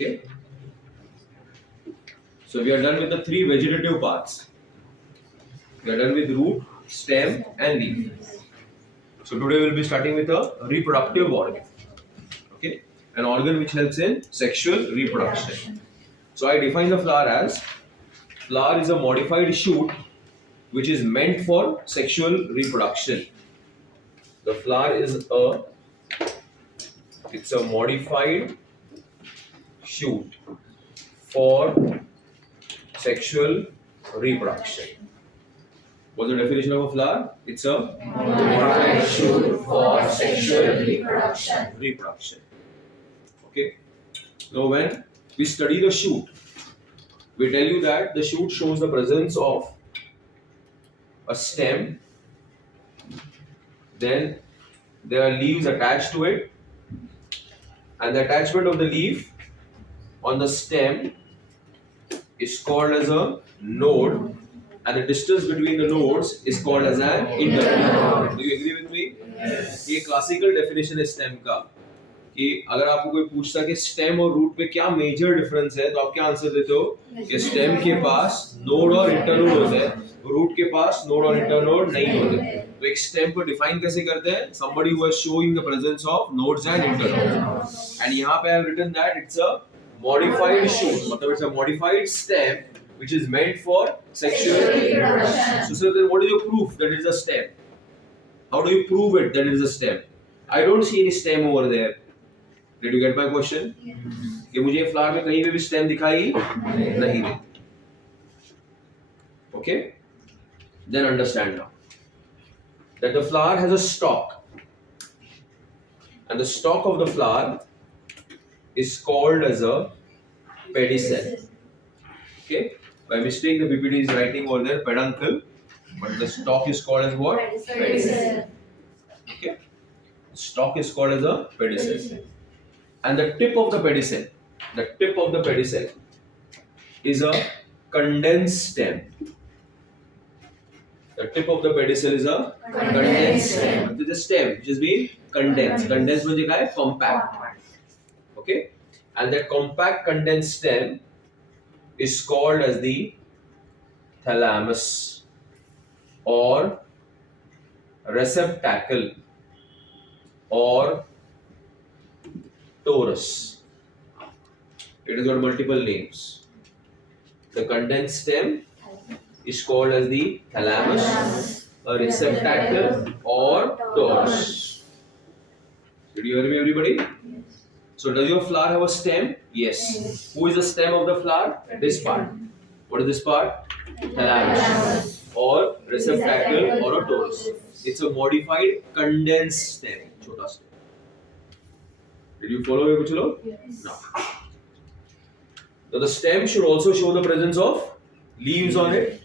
Okay. So we are done with the three vegetative parts. We are done with root, stem, and leaf. So today we'll be starting with a reproductive organ. Okay, an organ which helps in sexual reproduction. So I define the flower as flower is a modified shoot which is meant for sexual reproduction. The flower is a modified shoot for sexual reproduction. What's the definition of a flower? It's a modified shoot for sexual reproduction. Okay. Now when we study the shoot, we tell you that the shoot shows the presence of a stem, then there are leaves attached to it, and the attachment of the leaf on the stem is called as a node, and the distance between the nodes is called as an internode. Do you agree with me? ये classical definition है stem का कि अगर आपको कोई पूछता कि stem और रूट पे क्या मेजर डिफरेंस है तो आप क्या आंसर देते हो कि स्टेम के पास नोड और इंटरनोड होते हैं, रूट के पास नोड और इंटरनोड नहीं होते. तो एक स्टेम को डिफाइन कैसे करते हैं? somebody who is showing the presence of nodes and internodes. And यहाँ पे I have written that it's a modified shoot, मतलब it's a modified stem which is meant for sexual reproduction. So then what is your proof that it is a stem? How do you prove it that it is a stem? I don't see any stem over there. Did you get my question? कि मुझे flower में कहीं पे भी stem दिखाई नहीं दे. Okay? Then understand now that the flower has a stalk, and the stalk of the flower is called as a pedicel. Okay? By mistake, the PPT is writing over there peduncle, but the stalk is called as what? Pedicel. Okay? Stalk is called as a pedicel. And the tip of the pedicel is a condensed stem. The tip of the pedicel is a condensed stem. It is a stem which is being condensed. Condensed means क्या है? Compact. Okay? And that compact condensed stem is called as the thalamus or receptacle or torus. It has got multiple names. The condensed stem is called as the thalamus, a receptacle or torus. Did you hear me, everybody? Yes. So does your flower have a stem? Yes. Who is the stem of the flower? This part. What is this part? Thalamus or receptacle or a torus. It's a modified condensed stem. Chota stem. Did you follow me, Kuchalo? Yes. No. So the stem should also show the presence of leaves on it.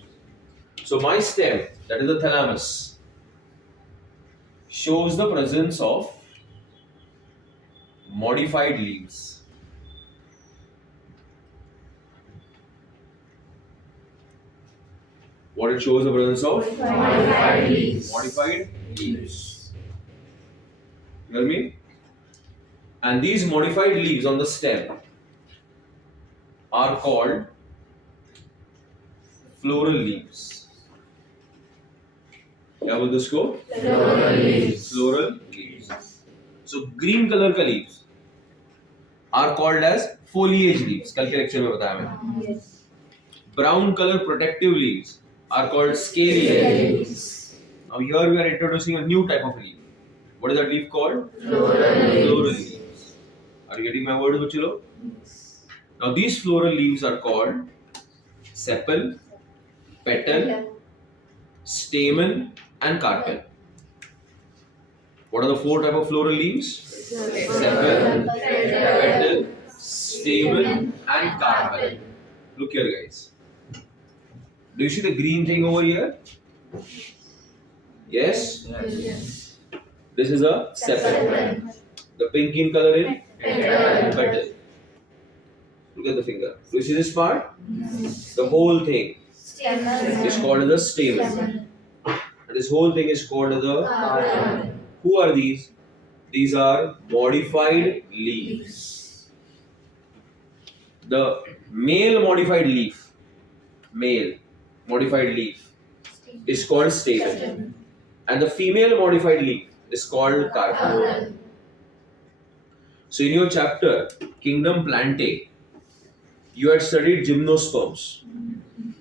So my stem, that is the thalamus, shows the presence of modified leaves. What it shows the presence of? Modified leaves. Modified leaves. You hear me? And these modified leaves on the stem are called floral leaves. क्या बोलते उसको? Floral leaves. Floral leaves. So green color का leaves are called as foliage leaves. कल के lecture में बताया मैंने. Yes. Brown color protective leaves are called scaly leaves. Now here we are introducing a new type of leaf. What is that leaf called? Floral leaves. Are you getting my word, Bachilo? Yes. Now these floral leaves are called sepal, petal, stamen and carpel. What are the four types of floral leaves? Sepal, petal, stamen and carpel. Look here, guys. Do you see the green thing over here? Yes? Yes. This is a sepal. The pink in color in petal. Look at the finger. Do you see this part? Yes. The whole thing Stamen. is called as a stamen. And this whole thing is called as a... Carpel. Who are these? These are modified leaves. The male modified leaf is called stamen, and the female modified leaf is called carpel. So in your chapter Kingdom Plantae, you had studied gymnosperms,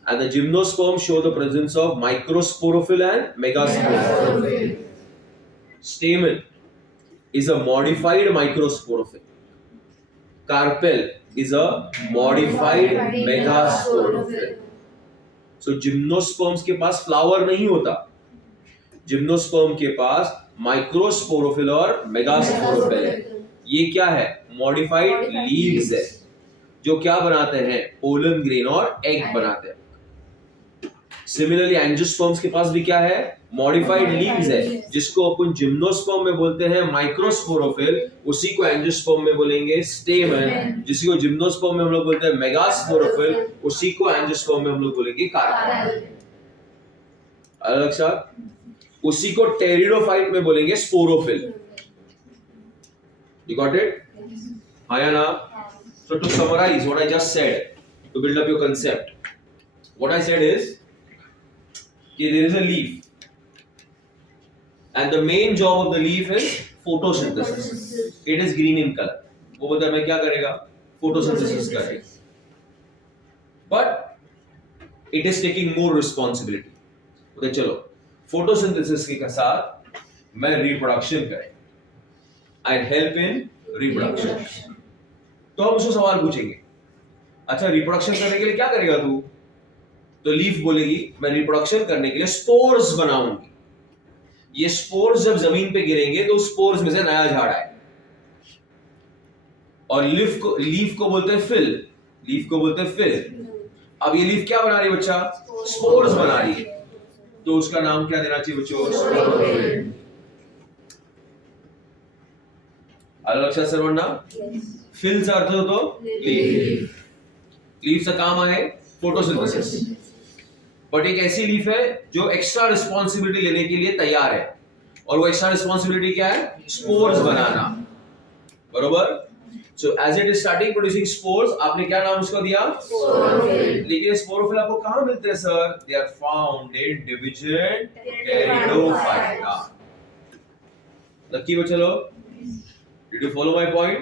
and the gymnosperms show the presence of microsporophyll and megasporophyll. Stamen is a modified microsporophyll. Carpel is a modified megasporophyll. So gymnosperms के पास flower नहीं होता, gymnosperm के पास microsporophyll और megasporophyll है. ये क्या है? Modified leaves है, जो क्या बनाते हैं? पोलन ग्रेन और एग बनाते हैं. सिमिलरली एंजियोस्पर्म्स के पास भी क्या है? मॉडिफाइड लीव्स है, जिसको अपन जिम्नोस्पर्म में बोलते हैं माइक्रोस्पोरोफिल, उसी को एंजियोस्पर्म में बोलेंगे स्टेमन, जिसी को जिम्नोस्पर्म में हम लोग बोलते हैं मेगास्पोरोफिल, उसी को एंजियोस्पर्म में हम लोग बोलेंगे कार्पेल. अलग लक्षात. उसी को टेरिडोफाइट में बोलेंगे स्पोरोफिल. You got it? हाँ या ना? So to summarize what I just said, to build up your concept, what I said is कि there is a leaf, and the main job of the leaf is photosynthesis. It is green in color. वो बोलता है मैं क्या करेगा? Photosynthesis करेगा. But it is taking more responsibility. तो चलो photosynthesis के साथ मैं reproduction करें. I'll help in reproduction. तो हम उसको सवाल पूछेंगे, अच्छा रिप्रोडक्शन करने के लिए क्या करेगा तू? तो लीफ बोलेगी मैं रिप्रोडक्शन करने के लिए स्पोर्स बनाऊंगी. ये स्पोर्स जब जमीन पे गिरेंगे तो स्पोर्स में से नया झाड़ आएगा. और लीफ को बोलते हैं फिल. लीफ को बोलते हैं फिल. अब ये लीफ क्या बना रही है बच्चा? स्पोर्स बना रही है. तो उसका नाम क्या देना चाहिए बच्चों? स्पोरोफिल. अलग लक्षात सर्वांना. फिल चा अर्थ होतो लीफ. लीफ चा काम आहे फोटोसिंथेसिस. बट एक ऐसी लीफ है जो एक्स्ट्रा रिस्पॉन्सिबिलिटी लेने के लिए तैयार है, और वो एक्स्ट्रा रिस्पॉन्सिबिलिटी क्या है? स्पोर्स बनाना. बरोबर. So as it is starting producing spores, आपने क्या नाम उसको दिया? स्पोरोफिल. लेकिन स्पोरोफिल आपको कहां मिलते हैं sir? They are found in division pteridophyta. Lucky बच्चों, did you follow my point?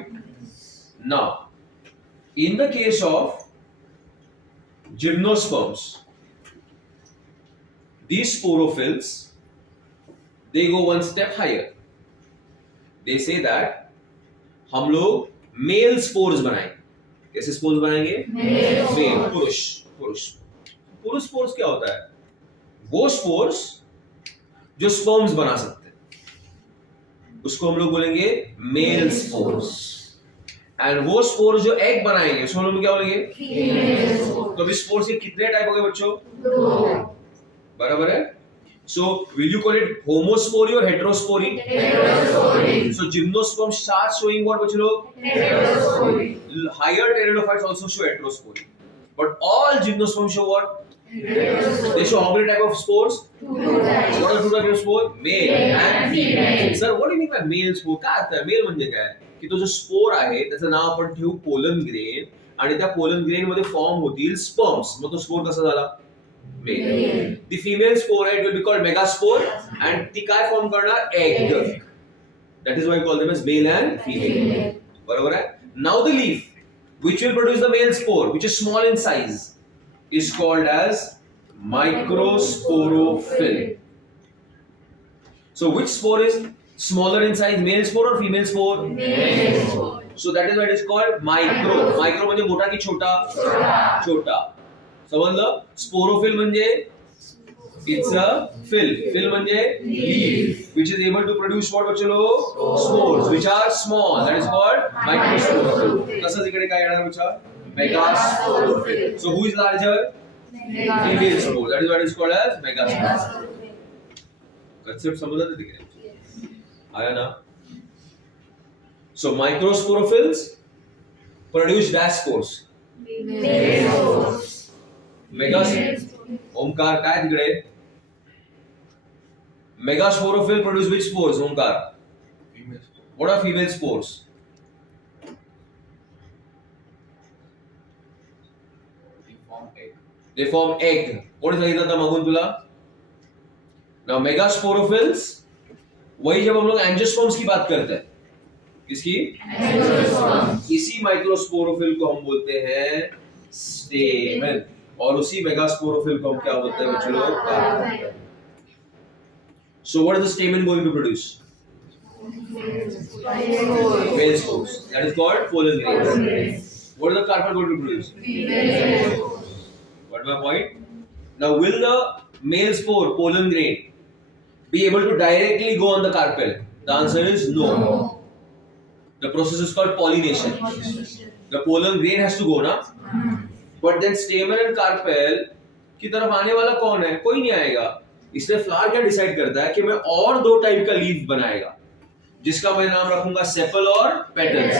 Now in the case of gymnosperms, these sporophylls, they go one step higher. They say that हम लोग mail spores बनाएंगे. कैसे spores बनाएंगे? Mail. पुरुष. पुरुष spores क्या होता है? वो स्पोर्स जो स्पर्म्स बना सकते हैं, उसको हम लोग बोलेंगे मेल स्पोर्स. एंड वो स्पोर्स जो एग बनाएंगे उसको हम लोग क्या बोलेंगे? Female spores. तो अभी स्पोर्स के कितने टाइप हो गए बच्चों? 2. बराबर है. So will you call it homospory और heterospory? Heterospory. So gymnosperm start showing what बच्चों लोग? Heterospory. Higher pteridophytes also show heterospory, but all gymnosperm show what? They show how many type of spores? 2 types. What are 2 types of spore? Male and female. Sir, what do you mean by male spore? काय अर्थ आहे? Mail म्हणजे काय? की तो जो spore आहे त्याचं नाव आपण ठेवू पोलन ग्रेन, आणि त्या पोलन ग्रेन मध्ये फॉर्म होतील स्पर्म्स. मग तो स्पोर कसा झाला? Male. The female spore it will be called megaspore, and ती काय फॉर्म करणार? Egg. That is why we call them as male and female. बरोबर आहे. Now the leaf which will produce the male spore, which is small in size, is called as microsporophyll. So which spore is smaller in size, male spore or female spore? Male spore. So that is why it is called micro. Micro म्हणजे मोठा की छोटा? छोटा. समजलं? Sporophyll म्हणजे it's a fill. Fill म्हणजे leaf which is able to produce what बच्चों लोग? Spores which are small. That is called microsporophyll. तसंच इकडे काय येणार बच्चा? Megasporophyll. So who is larger? Female spore. That is what is called as megasporophyll. Concept समझा था दिखे? आया ना? So microsporophylls produce dash spores. Megaspores. Omkar काय तिकडे? Megasporophyll produce which spores? Omkar. What are female spores? They form egg. कोण सांगितलं था मगून तुला? Now megasporophylls, वही जब हम लोग एंजियोस्पर्म्स की बात करते हैं, किसकी? इसी माइक्रोस्पोरोफिल को हम बोलते हैं स्टेमन, और उसी मेगास्पोरोफिल को हम क्या बोलते हैं बच्चों लोग? Carpel. So what is the stamen going to produce? Male spores. That is called pollen grains. What is the carpel going to produce? What is my point? Now will the male spore, pollen grain, be able to directly go on the carpel? The answer is no. The process is called pollination. The pollen grain has to go na, but then stamen and carpel की तरफ आने वाला कौन है? कोई नहीं आएगा. इसलिए फ्लावर क्या डिसाइड करता है कि मैं और दो टाइप का लीफ बनाएगा, जिसका मैं नाम रखूंगा सेपल और पेटल्स.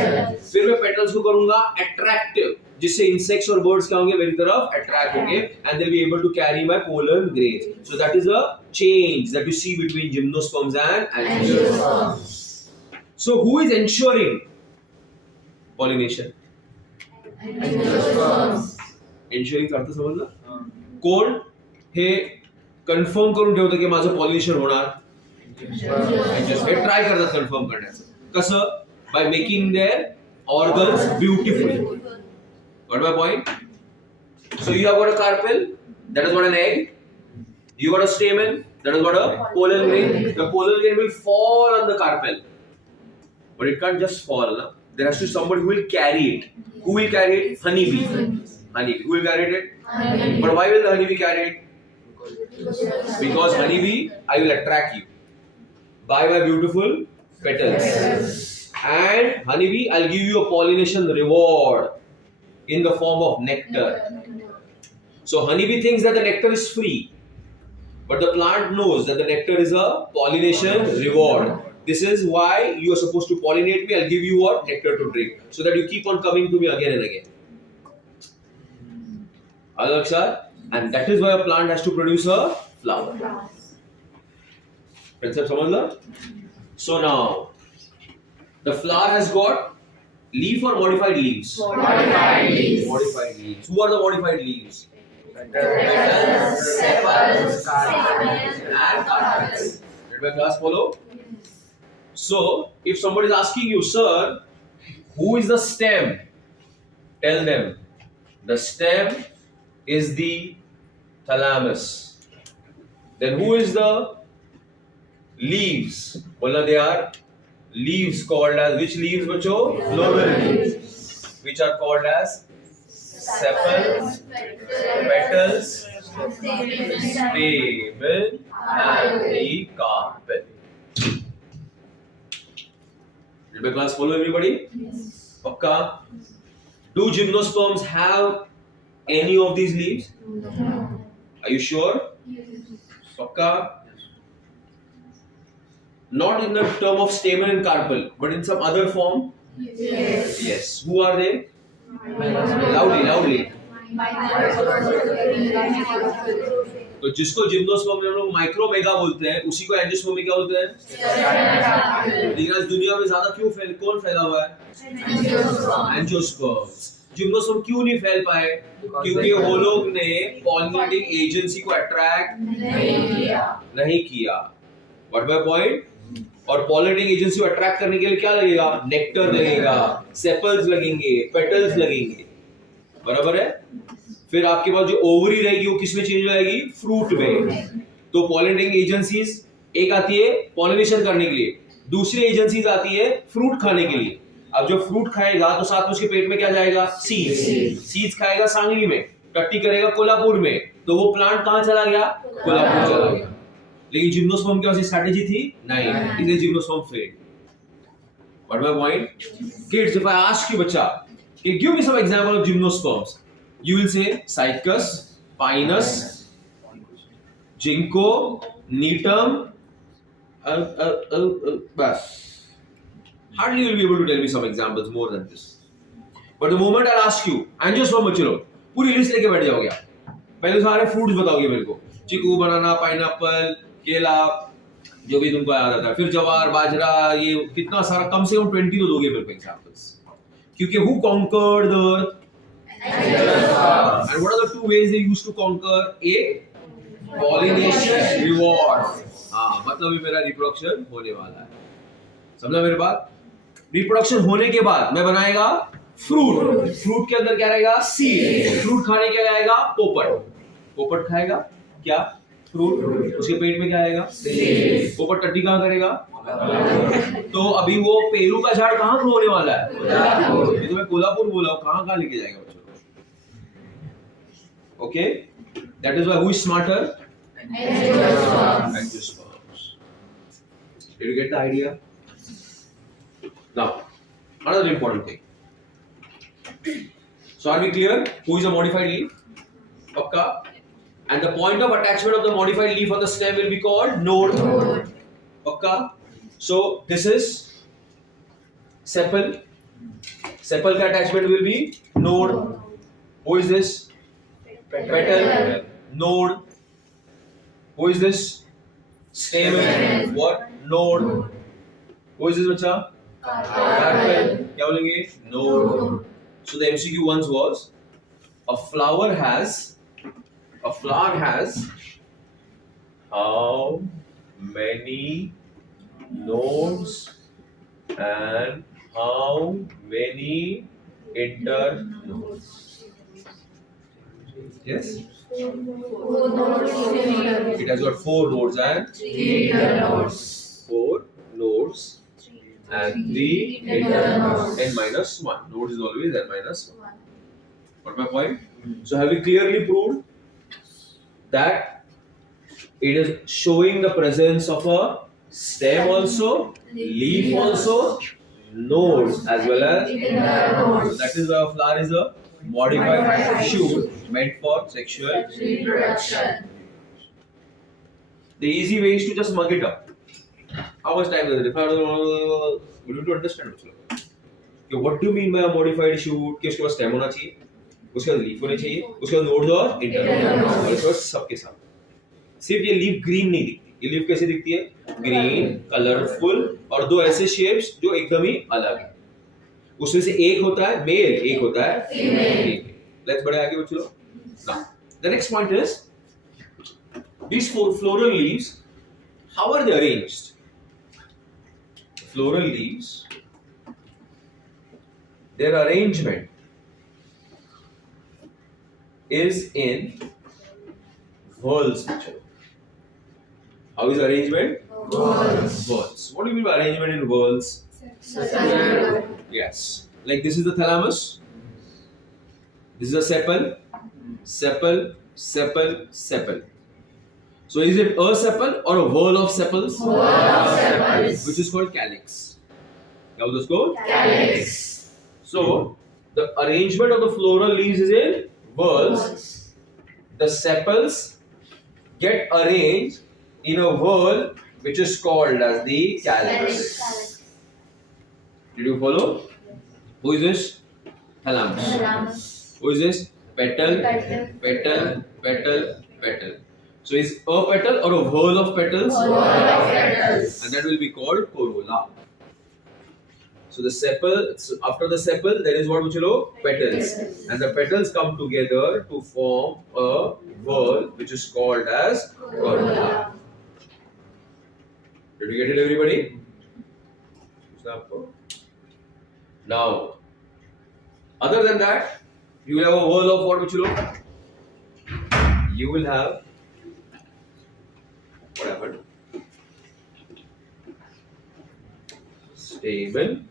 फिर मैं पेटल्स को करूंगा अट्रैक्टिव, जिससे इंसेक्ट्स और बर्ड्स क्या होंगे? मेरी तरफ अट्रैक्ट होंगे, and they will be able to carry my pollen grains. So that is a change that you see between gymnosperms and angiosperms. So who is ensuring pollination? Ensuring का अर्थ समजला? कोण हे confirm करून ठेवतं की माझं पॉलिनेशन होणार? हे try करतात confirm करण्याचं. कसं? By making their organs beautiful. Got my point? So you have got a carpel, that has got an egg. You got a stamen, that has got a pollen grain. The pollen grain will fall on the carpel. But it can't just fall. Na? There has to be somebody who will carry it. Who will carry it? Honeybee. Honeybee. Who will carry it? Honeybee. But why will the honeybee carry it? Because honeybee, I will attract you by my beautiful petals. And honeybee, I'll give you a pollination reward in the form of nectar. So honeybee thinks that the nectar is free, but the plant knows that the nectar is a pollination reward. This is why you are supposed to pollinate me. I'll give you what? Nectar to drink, so that you keep on coming to me again and again. And that is why a plant has to produce a flower. Concept samajhla? So now, the flower has got leaf or modified leaves? Modified leaves. Modified leaves. Who are the modified leaves? Petals, sepals, And carpels. Did my class follow? So, if somebody is asking you, sir, who is the stem? Tell them, the stem is the thalamus. Then who is the leaves? Well, they are leaves called as, which leaves, bacho? Floral leaves. Which are called as sepals, petals, stamen, and the carpel. Did my class follow everybody? Pakka? Do gymnosperms have any of these leaves? Are you sure? Pakka? Not in the term of stamen and carpel, but in some other form? Yes. Who are they? Loudly. तो जिसको gymnosperm हम लोग माइक्रोमेगा बोलते हैं, उसी को angiosperm में क्या बोलते हैं? लेकिन आज दुनिया में ज्यादा कौन फैला हुआ है? एंजियोस्पर्म्स. जिम्नोस्पर्म क्यों नहीं फैल पाए? क्योंकि वो लोग ने पॉलिनेटिंग एजेंसी को अट्रैक्ट नहीं किया. What my point? और पॉलिनेटिंग एजेंसी को अट्रैक्ट करने के लिए क्या लगेगा? नेक्टर लगेगा, सेपल्स लगेंगे, पेटल्स लगेंगे. बराबर है? फिर आपके पास जो ओवरी रहेगी वो किस में चेंज हो जाएगी? फ्रूट में. तो पॉलिनेटिंग एजेंसीज एक आती है पॉलिनेशन करने के लिए, दूसरी एजेंसीज आती है फ्रूट खाने के लिए. अब जो फ्रूट खाएगा तो साथ में उसके पेट में क्या जाएगा? सीड्स. सीड्स खाएगा सांगली में, टट्टी करेगा कोल्हापुर में, तो वो प्लांट कहाँ चला गया? कोल्हापुर चला गया. लेकिन जिम्नोस्पर्म के पास स्ट्रैटेजी थी नहीं, इसलिए gymnosperm failed. What my point? Kids, if I ask you बच्चा, give me some example of gymnosperms, you will say cycas, pinus, ginkgo, netum, bas. Hardly you will be able to tell me some examples more than this. But the moment I ask you angiosperm बच्चे लोग पूरी list लेके बैठ जाओगे आप. पहले सारे fruits बताओगे मेरे को, चीकू, बनाना, पाइनएप्पल, केला, जो भी तुमको याद आता है. फिर जवार, बाजरा, ये कितना सारा, कम से कम 20 तो दोगे मेरे को एग्जांपल्स. क्योंकि who conquered the earth? And what are the two ways they used to conquer? A, pollination, reward. हाँ, मतलब ये मेरा reproduction होने वाला है. समझा मेरी बात? Reproduction होने के बाद मैं बनाएगा fruit. Fruit के अंदर क्या रहेगा? Seed. Fruit खाने क्या आएगा? पोपट. पोपट खाएगा क्या? फ्रूट. उसके पेट में क्या आएगा? पोपट टट्टी कहाँ करेगा? तो अभी वो पेरू का झाड़ कहाँ ग्रो होने वाला है? ये तो मैं कोल्हापुर बोला हूँ, कहाँ लेके जाएगा बच्चों? Okay, that is why who is smarter? Angiosperms. Did you get the idea? Now, another important thing. So are we clear? Who is a modified leaf? Pakka. And the point of attachment of the modified leaf on the stem will be called node. Pakka. So this is sepal. Sepal ka attachment will be node. Who is this? Petal. Node. Who is this? Stamen. What? Node. Who is this bacha? Carpel. क्या बोलेंगे? Node. So the MCQ once was a flower has how many nodes and how many internodes? Yes? It has got 4 nodes and 3 internodes. 4 nodes and 3 internodes. N minus 1. Node is always n minus 1. Got my point? So have we clearly proved that it is showing the presence of a stem also, leaf also, nodes as well as internodes. So that is why a flower is a modified shoot meant for sexual Reproduction. The easy way is to just mug it up. How much time does it? You need to understand it. Okay, what do you mean by a modified shoot? कि उसके पास stem होना चाहिए, उसके बाद leaf होने चाहिए, उसके बाद nodes और internodes, और उसके बाद सबके साथ. सिर्फ ये leaf green नहीं दिखती. ये leaf कैसे दिखती है? Green, colorful और दो ऐसे shapes जो एकदम ही अलग हैं. उसमें से एक होता है male, एक होता है female. Let's बढ़े आगे बच्चों. Now, the next point is these 4 floral leaves. How are they arranged? Floral leaves, their arrangement is in whorls. How is arrangement? Whorls. What do you mean by arrangement in whorls? Yes. Like this is the thalamus. This is a sepal. Sepal, sepal, sepal. So is it a sepal or a whorl of sepals? Whorl of sepals. Which is called calyx. How is this called? Calyx. So the arrangement of the floral leaves is in whorls. The sepals get arranged in a whorl which is called as the calyx. Did you follow? Who is this? Thalamus. Who is this? Petal, petal, petal, petal. So is a petal or a whorl of petals? Whorl of petals. And that will be called corolla. So the sepal, so after the sepal, there is what which you know? Petals. And the petals come together to form a whorl which is called as corolla. Did you get it, everybody? Now, other than that, you will have a whorl of what which you know? You will have what happened? Stamen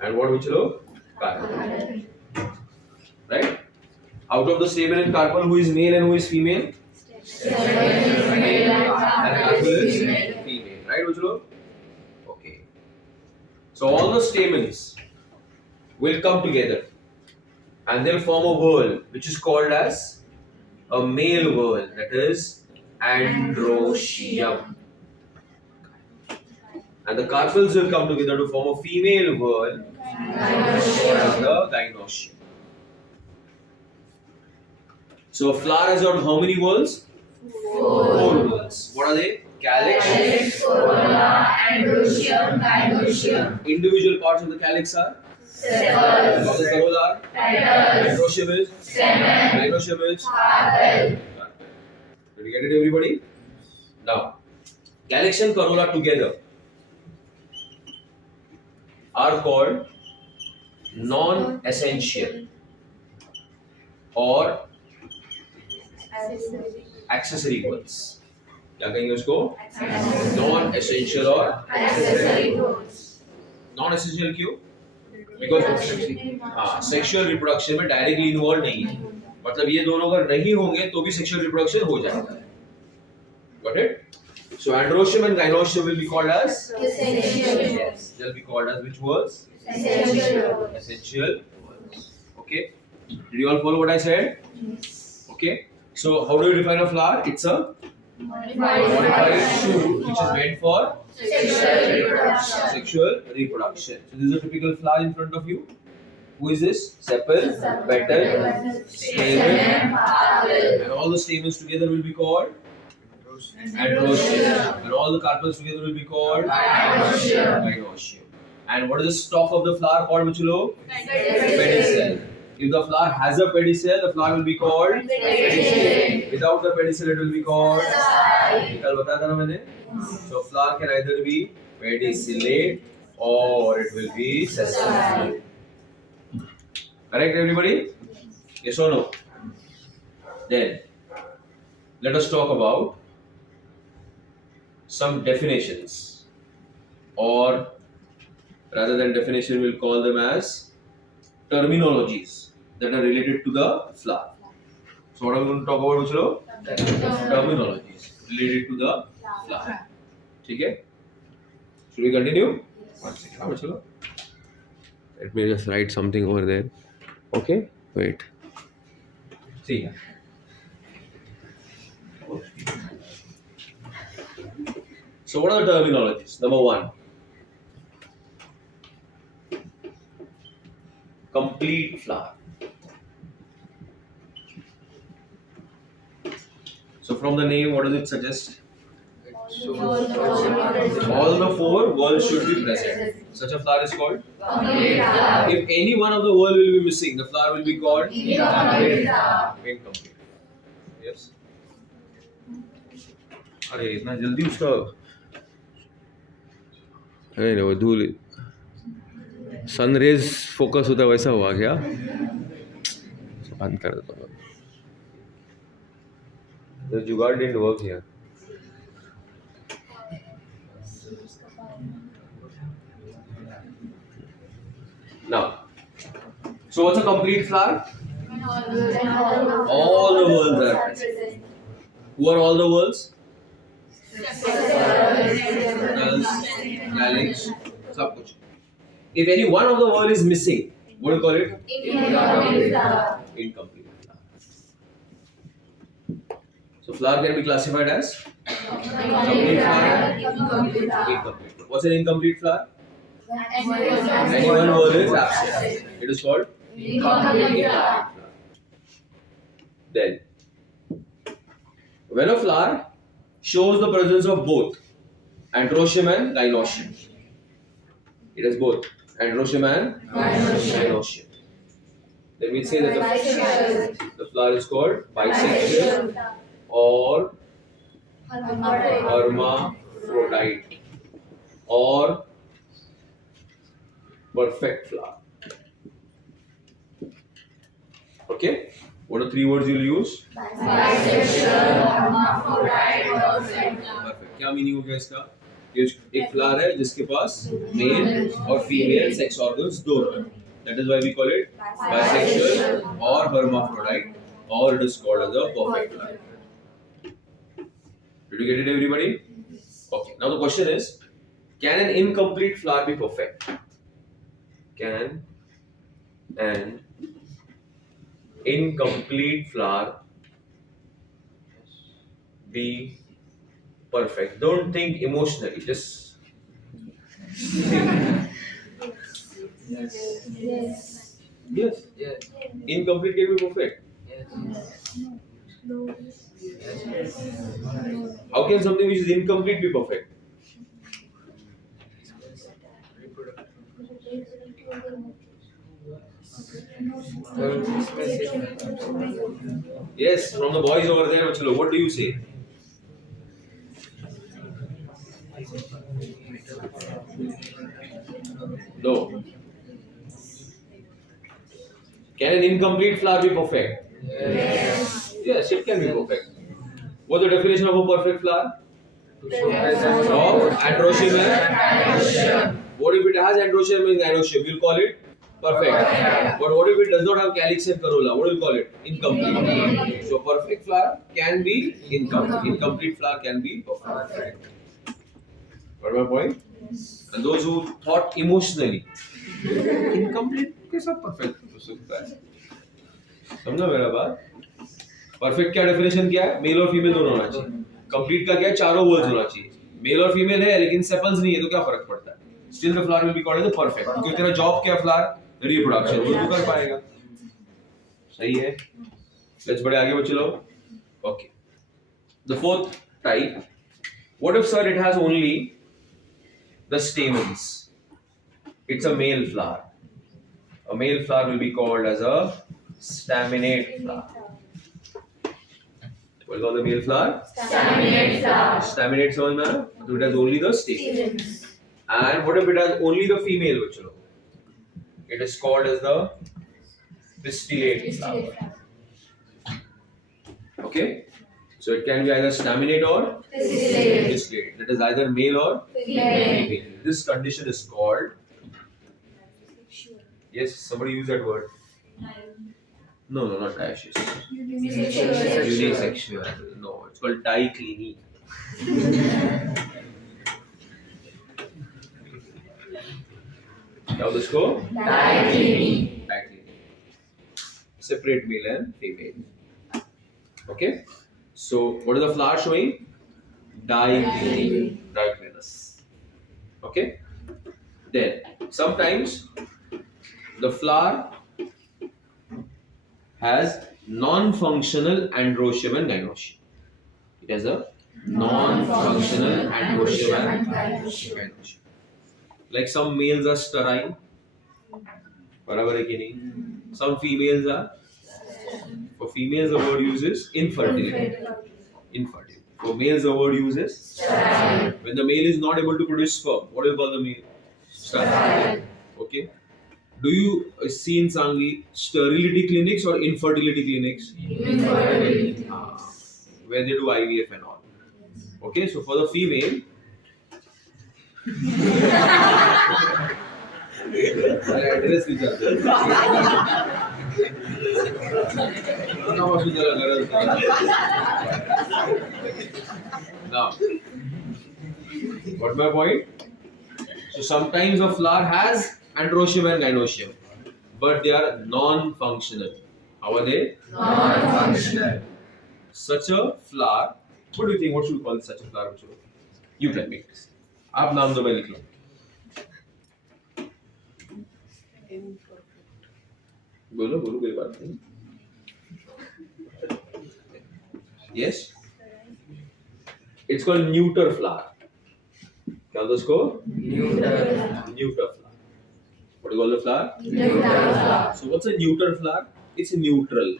and what which you know? Carpel. Right? Out of the stamen and carpel, who is male and who is female? And carpel is female. Right, Uchulo? Okay. So all the stamens will come together and they'll form a whorl which is called as a male whorl, that is androecium. And the carpels will come together to form a female whorl, the gynoecium. So a flower has got how many whorls? 4 whorls. What are they? Calyx, Corolla, androecium, gynoecium. Individual parts of the calyx are Sepals. What the corolla are? Petals. Androecium is? Stamen. Gynoecium is? Carpel. Did you get it, everybody? Now, calyx and corolla together are called non-essential or accessory whorls. क्या कहेंगे उसको? Non-essential or Accessory whorls. non-essential क्यों? Because हाँ sexual reproduction में directly involved नहीं है. मतलब ये दोनों अगर नहीं होंगे तो भी sexual reproduction हो जाएगा. Got it? So androecium and gynoecium will be called as Essential. yes. They'll be called as which words? Essential. Essential words. Okay. Did you all follow what I said? Okay. So how do you define a flower? It's a modified shoot which is meant for Sexual reproduction. sexual reproduction. So this is a typical flower in front of you. Who is this? Sepal, petal, stamen, Carpel. and all the stamens together will be called androecium, and all the carpels together will be called Gynoecium. gynoecium. And what is the stalk of the flower called, Michulo? Pedicel. Pedicel. If the flower has a pedicel, the flower will be called Pedicel. Without the pedicel, it will be called. Sessile. कल बताया था ना मैंने. So flower can either be pedicellate or it will be sessile. Correct, everybody? Yes or no? Then let us talk about some definitions, or rather than definition, we'll call them as terminologies that are related to the flower. So what are we going to talk about, Michelo? Terminologies related to the flower. Okay? Should we continue? One second, Michelo. Let me just write something over there. Okay? Wait. See. So what are the terminologies? Number one, complete flower. So from the name, what does it suggest? All the four whorls should be present. Such a flower is called? Complete flower. If any one of the whorl will be missing, the flower will be called? Incomplete flower. Incomplete. Yes. अरे इतना जल्दी उसका अरे नहीं वो धूल sun rays focus होता है वैसा हुआ क्या बंद कर देता हूँ The जुगाड़ didn't work here. Now, so what's a complete flower? All the whorls are present. Who are all the whorls? Petals, calyx, सब कुछ. If any one of the whorl is missing, what do you call it? Incomplete flower. Incomplete flower. So flower can be classified as Complete flower. Incomplete flower. incomplete. What's an incomplete flower? Anyone Anyone whorl is absent. It is called Incomplete flower. Then, when a flower shows the presence of both androecium and gynoecium, it has both androecium and gynoecium. Then we say that the flower is called bisexual or hermaphrodite or perfect flower. Okay? What are three words you'll use? Bisexual, hermaphrodite, perfect. Perfect. क्या meaning हो गया इसका? ये एक flower है जिसके पास mail और female sex organs दोनों हैं. That is why we call it bisexual or hermaphrodite, or it is called as a perfect flower. Did you get it, everybody? Okay. Now the question is, can an incomplete flower be perfect? Can an incomplete flower be perfect? Don't think emotionally, just think. Yes. Incomplete can be perfect. How can something which is incomplete be perfect? Yes, from the boys over there, Chalo, what do you say? No. Can an incomplete flower be perfect? Yes. Yes, it can be perfect. What's the definition of a perfect flower? Of androecium and what if it has androecium and gynoecium? We'll call it perfect. But what if it does not have calyx and corolla? What do you call it? Incomplete. So perfect flower can be incomplete. Incomplete flower can be perfect. Got my point? And those who thought emotionally, incomplete के सब perfect हो सकता है. समझा मेरा बात? Perfect क्या definition क्या है? मेल और फीमेल दोनों होना चाहिए. कंप्लीट का क्या है? चारों वर्ड्स होना चाहिए. मेल और फीमेल है लेकिन सेपल्स नहीं है तो क्या फर्क पड़ता है? Still the flower will be called as perfect क्योंकि तेरा जॉब क्या है फ्लावर रिप्रोडक्शन वो तू कर पाएगा. सही है. लेट्स बढ़े आगे बच्चे लोग. Okay. The fourth type. What if sir it has only the stamens? It's a male flower. A male flower will be called as a staminate flower. What is called the male flower? Staminate flower. Staminate समझ में आया? So it has only the stamens. And what if it has only the female? बच्चों? It is called as the pistillate flower. Okay? So it can be either staminate or pistillate. That is either male or female. This condition is called. Yes, somebody use that word. No, not dioecious. Unisexual. No, it's called diclinic. Now let's go. Diclinic. Separate male and female. Okay. So what is the flower showing? Diclinic. Diclinous. Okay. Then sometimes the flower has non-functional androecium and gynoecium. It has a non-functional androecium and gynoecium. Like some males are sterile. बराबर है कि नहीं? Some females are. For females, the word uses infertility. Infertile. For males, the word uses sterile. When the male is not able to produce sperm, what do you call the male? Sterile. Okay. Do you see in Sangli sterility clinics or infertility clinics? Infertility. Where they do IVF and all. Okay, so for the female, address each other. Now, what's my point? So sometimes a flower has androecium and gynoecium, but they are non-functional. How are they? Non-functional. Such a flower. What do you think? What should we call such a flower? You can make this. आप नाम दो मैं लिख लूँ. बोलो बोलो कोई बात नहीं. Yes. It's called neuter flower. क्या होता है उसको? Neuter flower. What do you call the flower? Neuter flower. So what's a neuter flower? It's neutral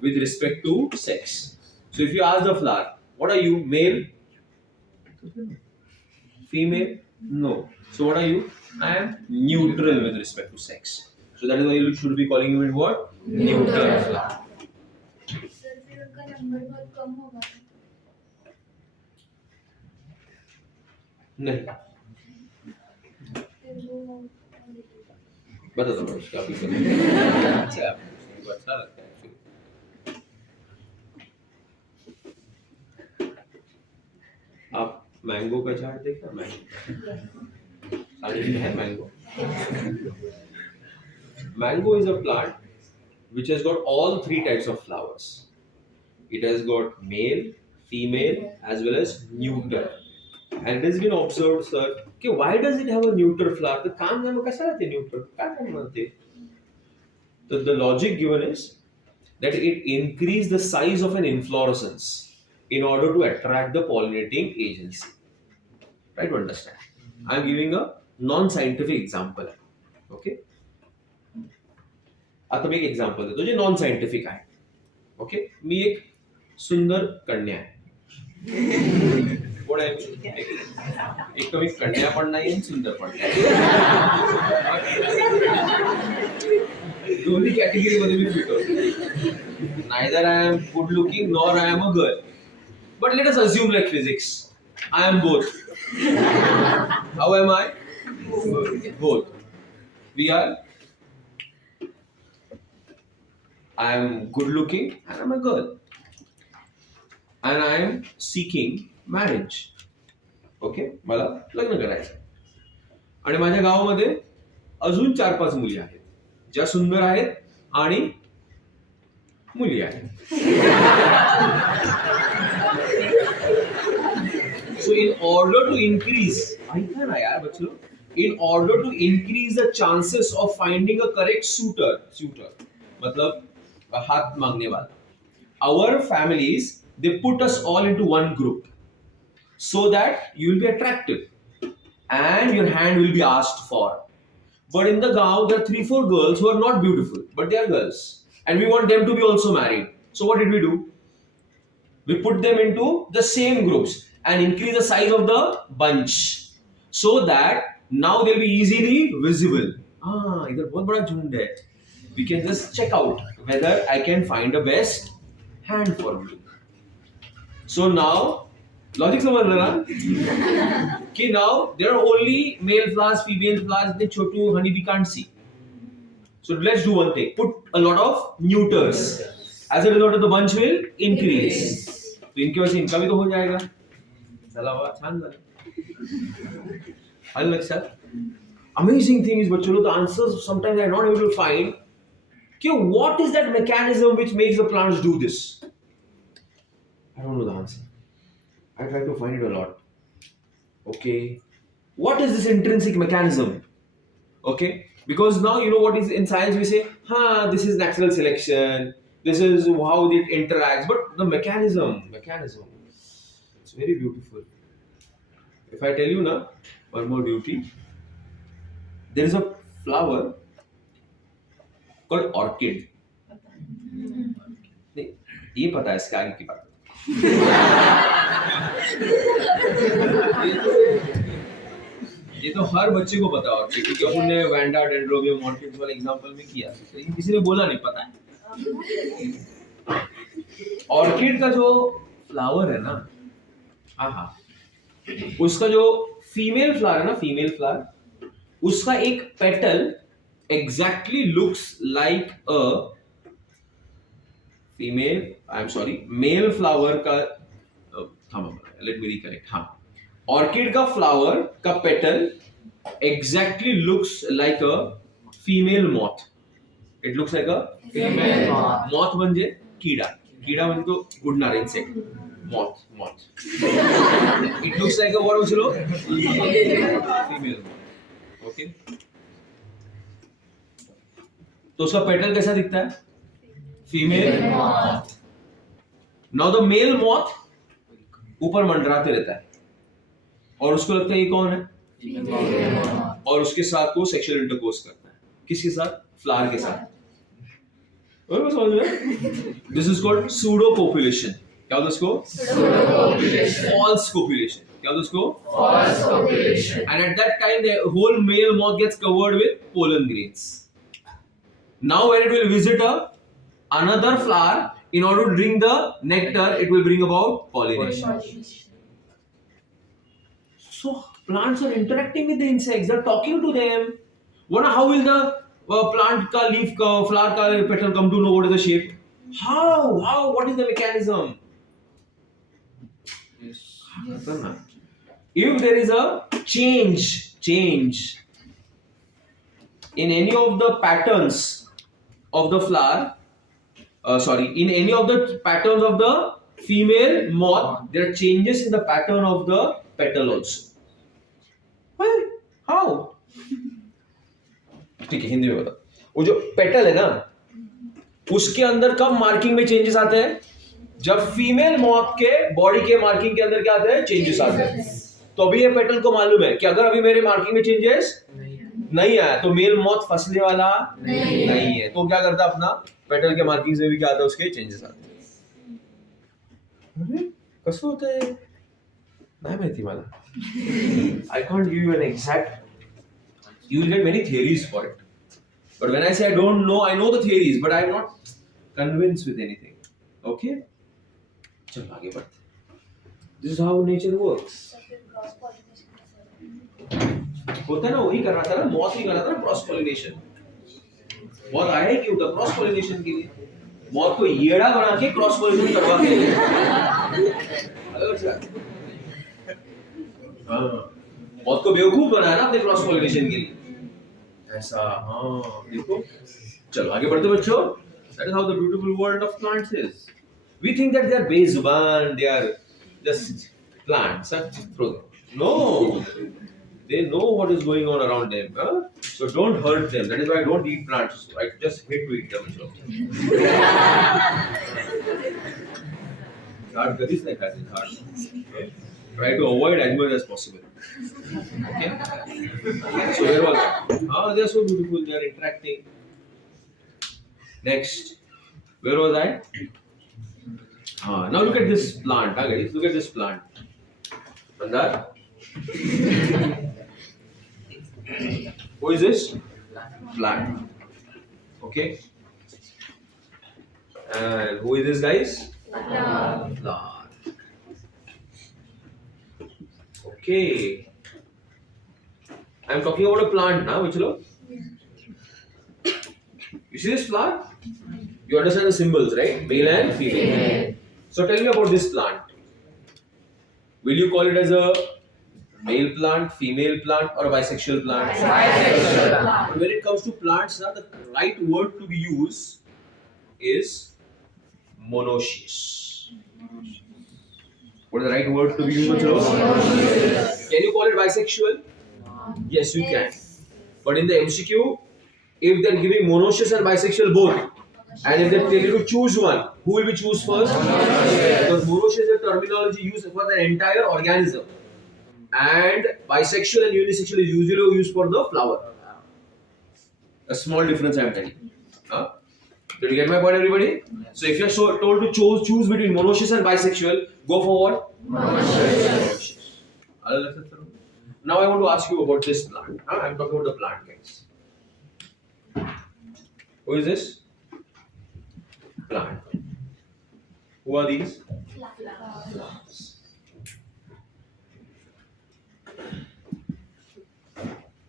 with respect to sex. So if you ask the flower, what are you? Male? Female? No. So what are you? I am neutral with respect to sex. So that is why you should be calling it what? Neuter flower. Sir फिर उनका number बहुत कम होगा. नहीं. फिर वो बता दो मुझे क्या फील करना. अच्छा आपको अच्छा लगता है actually. आप मैंगो का चाट देखा? मैंगो सारी है mango. Mango is a plant which has got all three types of flowers. It has got male, female, as well as neuter. And it has been observed, sir, कि why does it have a neuter flower? तो काम में कैसा रहते neuter? क्या काम बनते? So the logic given is that it increase the size of an inflorescence in order to attract the pollinating agency. Try to understand. I am giving a non-scientific example. Okay. आता मी एक example देतो जे non scientific आहे. Okay, मी एक सुंदर कन्या आहे. कोण आहे मी? एक तर मी कन्या पण नाही आणि सुंदर पण नाही. दोन्ही कॅटेगरी मध्ये मी फिट होतो. Neither I am good looking nor I am a girl. But let us assume like physics, I am both. How am I? Both. We are. I am good looking and I'm a girl. And I am seeking marriage. Okay? मला लग्न करायचं. आणि माझ्या गावामध्ये अजून 4-5 मुली आहेत ज्या सुंदर आहेत आणि मुली आहेत. So in order to increase, in order to increase the chances of finding a correct suitor, मतलब हाथ मांगने वाला, our families they put us all into one group so that you will be attractive and your hand will be asked for. But in the gaon there are 3-4 girls who are not beautiful but they are girls and we want them to be also married. So what did we do? We put them into the same groups and increase the size of the bunch so that now they'll be easily visible. इधर बहुत बड़ा झुंड है. We can just check out whether I can find the best hand for me. So now, logic समझ रहे ना? कि now there are only male flowers, female flowers. The Chhotu honeybee can't see. So let's do one thing. Put a lot of neuters. As a result, the bunch will increase. तो इनकी वजह से इनका भी तो हो जाएगा. चला हुआ छान झालं. आलं लक्षात? Amazing thing is, बच्चों लोग the answers sometimes I am not able to find. कि what is that mechanism which makes the plants do this? I don't know the answer. I try to find it a lot. Okay, what is this intrinsic mechanism? Okay, because now you know what is in science we say, this is natural selection. This is how it interacts, but the mechanism, it's very beautiful. If I tell you now, one more beauty, there is a flower called orchid. नहीं, ये पता है इसके आगे की बात. ये तो हर बच्चे को पता है ऑर्किड, क्योंकि अपन ने वैंडा डेंड्रोबियम ऑर्किड्स वाले एग्जांपल में किया, लेकिन किसी ने बोला नहीं पता है. ऑर्किड का जो फ्लावर है ना, उसका जो फीमेल फ्लावर है ना, फीमेल फ्लावर, उसका एक petal exactly looks like a female, I am sorry, male flower का, लेट मी रिकरेक्ट, ऑर्किड का फ्लावर का petal exactly looks like a female moth. It looks like a female moth. म्हणजे कीडा, कीडा म्हणजे तो उडणारा insect. Moth. It looks like a what बोलो, फीमेल मॉथ. ओके, तो उसका पेटल कैसा दिखता है? Female moth. Now the male moth ऊपर मंडराते रहता है और उसको लगता है ये कौन है, और उसके साथ वो सेक्सुअल इंटरकोर्स करता है. किसके साथ? फ्लावर के साथ. समझ में? This is called pseudo copulation. क्या होता है उसको? False copulation. क्या होता है उसको? False copulation. And at that time the whole male moth gets covered with pollen grains. Now when it will visit another flower, in order to drink the nectar, it will bring about pollination. So plants are interacting with the insects, they're talking to them. Wonder how will the plant ka leaf ka flower ka petal come to know what is the shape? How what is the mechanism? If there is a change in any of the patterns of the flower, in any of the patterns of the female moth, there are changes in the pattern of the petal also. Well, how? ठीक है, हिंदी में बताओ. वो जो petal है ना, उसके अंदर कब मार्किंग में चेंजेस आते हैं? जब फीमेल मॉथ के बॉडी के मार्किंग के अंदर क्या आते हैं? चेंजेस आते हैं. तो अभी ये पेटल को मालूम है कि अगर अभी मेरे मार्किंग में चेंजेस नहीं आया तो मेल मॉथ फंसने वाला नहीं। नहीं है, तो क्या करता अपना पेटल के मार्किंग्स में भी क्या आता है, उसके चेंजेस आते हैं. अरे कसं होतंय, नाही माहिती मला. I can't give you an exact. You will get many theories for it. But when I say I don't know, I know the theories, but I am not convinced with anything. Okay? चलो आगे बढ़ते. This is how nature works. Cross pollination होता है ना, वही कर रहा था ना, मॉथ ही कर रहा था ना क्रॉस पॉलिनेशन. मॉथ आया ही क्यों था क्रॉस पॉलिनेशन के लिए. मॉथ को येड़ा बना के क्रॉस पॉलिनेशन करवा के मौत को बेवकूफ बनाया ना अपने क्रॉस पॉलिनेशन के लिए ऐसा. हाँ देखो, चलो आगे बढ़ते बच्चों. That is how the beautiful world of plants is. We think that they are besovan, they are just plants. No, they know what is going on around them. Huh? So don't hurt them. That is why I don't eat plants. I just hate to eat them. झाड़ कधीच नाही खायचे झाड. Try to avoid as much as possible. Okay? So where was I? They are so beautiful. They are interacting. Next, where was I? Now look at this plant. Guys, look at this plant. Mandar. Who is this? Plant. Okay. And who is this, guys? Plant. Okay. I'm talking about a plant now, Vichalo. You see this plant? You understand the symbols, right? Male and female. So tell me about this plant. Will you call it as a male plant, female plant, or a bisexual plant? Bisexual plant. But when it comes to plants, now the right word to be used is monoecious. What is the right word to be used? Monoecious. Can you call it bisexual? Yes, you can. But in the MCQ, if they are giving monoecious and bisexual both, and if they tell you to choose one, who will be choose first? Because monoecious is a terminology used for the entire organism, and bisexual and unisexual is usually used for the flower. A small difference I am telling you. Did you get my point, everybody? So if you are told to choose between monoecious and bisexual, go for what? Monoecious. Now I want to ask you about this plant. I am talking about the plant, guys. Who is this? Plant. Who are these? Flowers.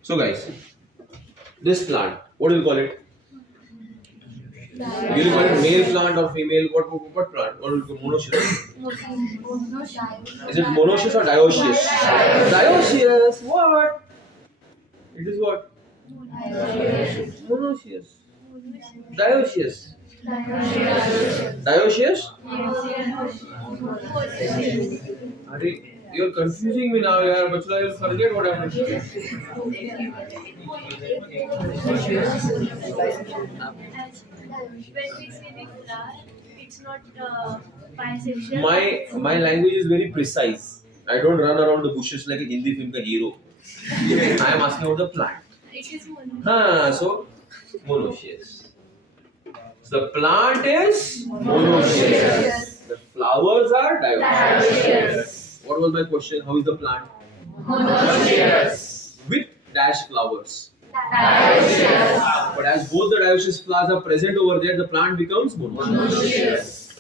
So guys, this plant, what do you call it? Will you call it male plant or female? What plant? What will you call monoecious? Is it monoecious or dioecious? Dioecious. What? It is what? Monoecious. Dioecious. Dioecious? You're confusing me now, yaar. Bachla, you'll forget what I'm saying. When we say the flower, it's not bisexual. My language is very precise. I don't run around the bushes like a Hindi film ka hero. I am asking about the plant. It is monoecious. So monoecious. So the plant is monoecious. The flowers are dioecious. What was my question? How is the plant? Monoecious. With dash flowers. Dioecious. But as both the dioecious flowers are present over there, the plant becomes monoecious. Monoecious.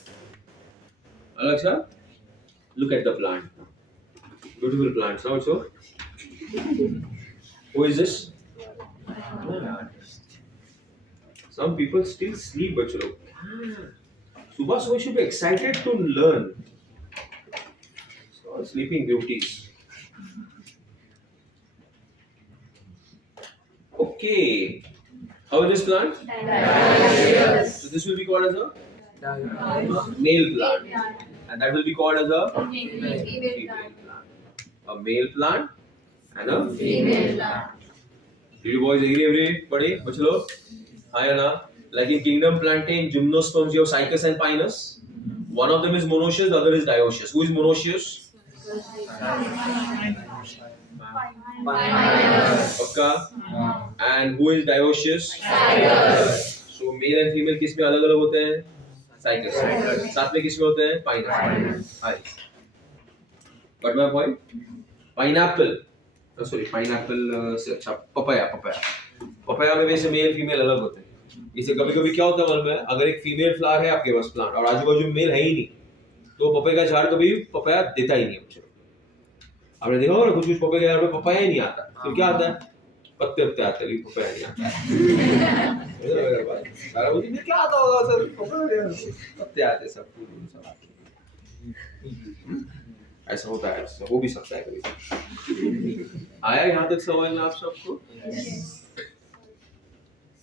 Alexa, look at the plant. Beautiful plants. Now, so who is this? Some people still sleep, bachlo. Subah so should be excited to learn. So, sleeping beauties. Okay. How is this plant? Dioecious. So this will be called as a male plant, and that will be called as a female plant. A male plant and a Female plant. Did you boys agree? Everybody, bachlo? Hi, Anna. Like in kingdom plantain, gymnosperms, you have cycas and pinus. One of them is monoecious, the other is dioecious. Who is monoecious? Pinus. Pakka. And who is dioecious? Tigers. So male and female किस में अलग अलग होते हैं? Cycles. साथ में किस में होते हैं? Pinus. Got my point? Pineapple. Oh, sorry, pineapple से अच्छा पपाया में वैसे मेल फीमेल अलग होते हैं. इसे कभी कभी क्या होता है मालूम है, अगर एक फीमेल फ्लावर है आपके पास प्लांट और आजू बाजू मेल है ही नहीं, तो पपाया का झाड़ कभी पपाया देता ही नहीं है मुझे. आपने देखा होगा कुछ पपाया के झाड़ में पपाया ही नहीं आता, तो क्या आता है? पत्ते पत्ते आते हैं, पपाया नहीं आता. सारा मुझे क्या आता होगा सर? पत्ते आते सब फूल सब आते. ऐसा होता है, ऐसा हो भी सकता है कभी. आया यहाँ तक समझ में आप सबको?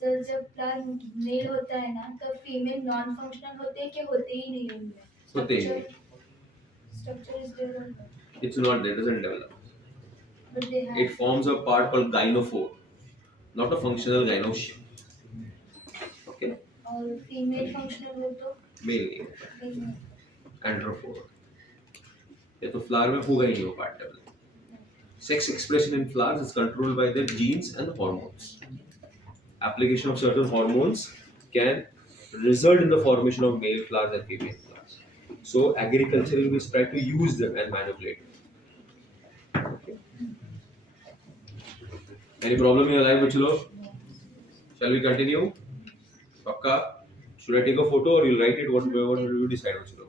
सर जब प्लांट मेल होता है ना, तो फीमेल नॉन फंक्शनल होते हैं कि होते ही नहीं उनमें? होते ही नहीं. Structure is there or not? It's not there, doesn't develop. But they have. It forms a part called gynophore, not a functional gynoecium. Okay? और फीमेल फंक्शनल हो तो Male नहीं होता. female. Androphore. ये तो फ्लावर में होगा ही नहीं वो part develop. Sex expression in flowers is controlled by their genes and hormones. Application of certain hormones can result in the formation of male flowers and female flowers. So agriculturalists try to use them and manipulate them. Okay. Any problem in your life, bachlo? Shall we continue? Pakka? Should I take a photo or you'll write it? What will you decide, bachlo?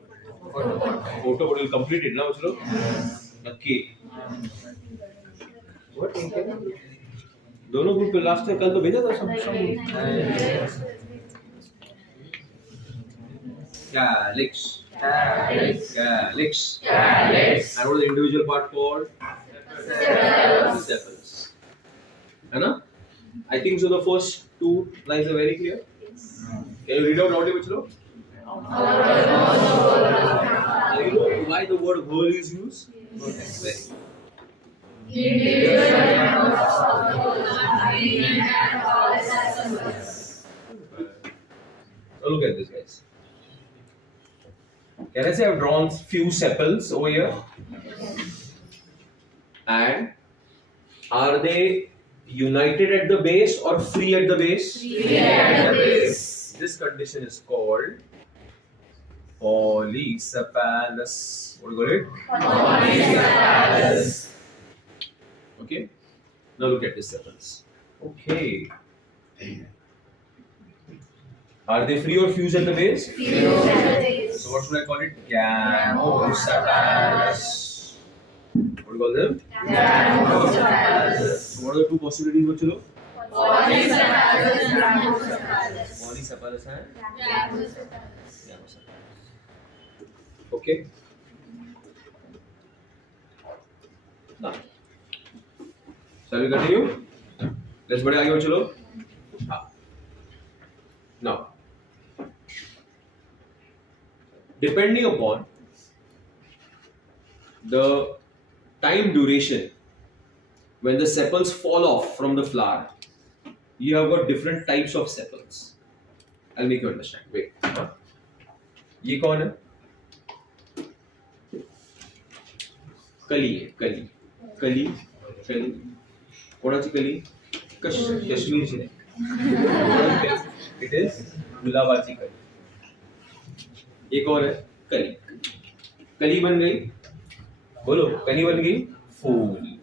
Photo, but you'll complete it, na bachlo? Okay. What? दोनों group पे last में कल तो भेजा था सब. Calyx. And what is the individual part called? Sepals. है ना? I think so. The first two lines are very clear. Can you read out loudly, bachlo? You know why the word whole is used? Very. Now look at this, guys. Can I say I've drawn few sepals over here? And are they united at the base or free at the base? This condition is called polysepalous. What do you call it? Okay. Now look at the sepals. Okay. Are they free or fused at the base? So what should I call it? Gamosepalous. What do you call them? So what are the two possibilities, bachlo? Polysepalous and Gamosepalous. Okay. Now, shall we continue? Let's बढ़े आगे चलो. Now, depending upon the time duration when the sepals fall off from the flower, you have got different types of sepals. I'll make you understand. Wait. ये कौन है? कली है. कली. कोणाची कली? कश्मीरची नाही. It is गुलाबाची कली. ये कौन है? कली बन गई. बोलो, कली बन गई फूल.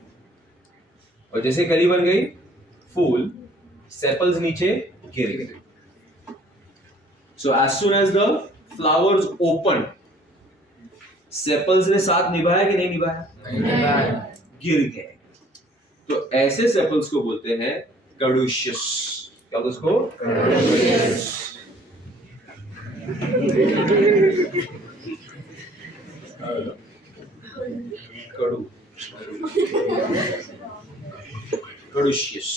और जैसे कली बन गई फूल, सेपल्स नीचे गिर गए. So as soon as the flowers open, sepals ने साथ निभाया कि नहीं निभाया? गिर गए. तो ऐसे सेपल्स को बोलते हैं caduceus. क्या बोलते उसको? caduceus.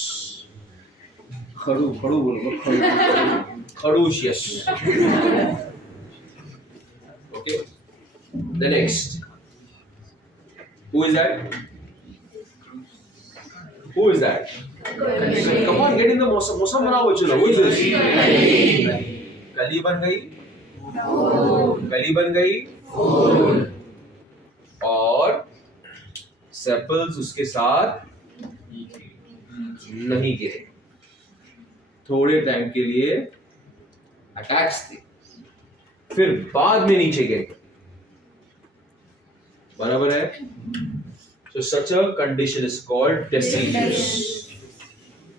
खड़ू बोलो. caduceus. Okay. The next. Who is that? Who is that? Come on, get in the मौसम बनाओ चलो. Who is this? कली बन गई फूल. और सेपल्स उसके साथ नहीं गिरे. थोड़े टाइम के लिए अटैक्स थे, फिर बाद में नीचे गिरे। बराबर है? So such a condition is called deciduous.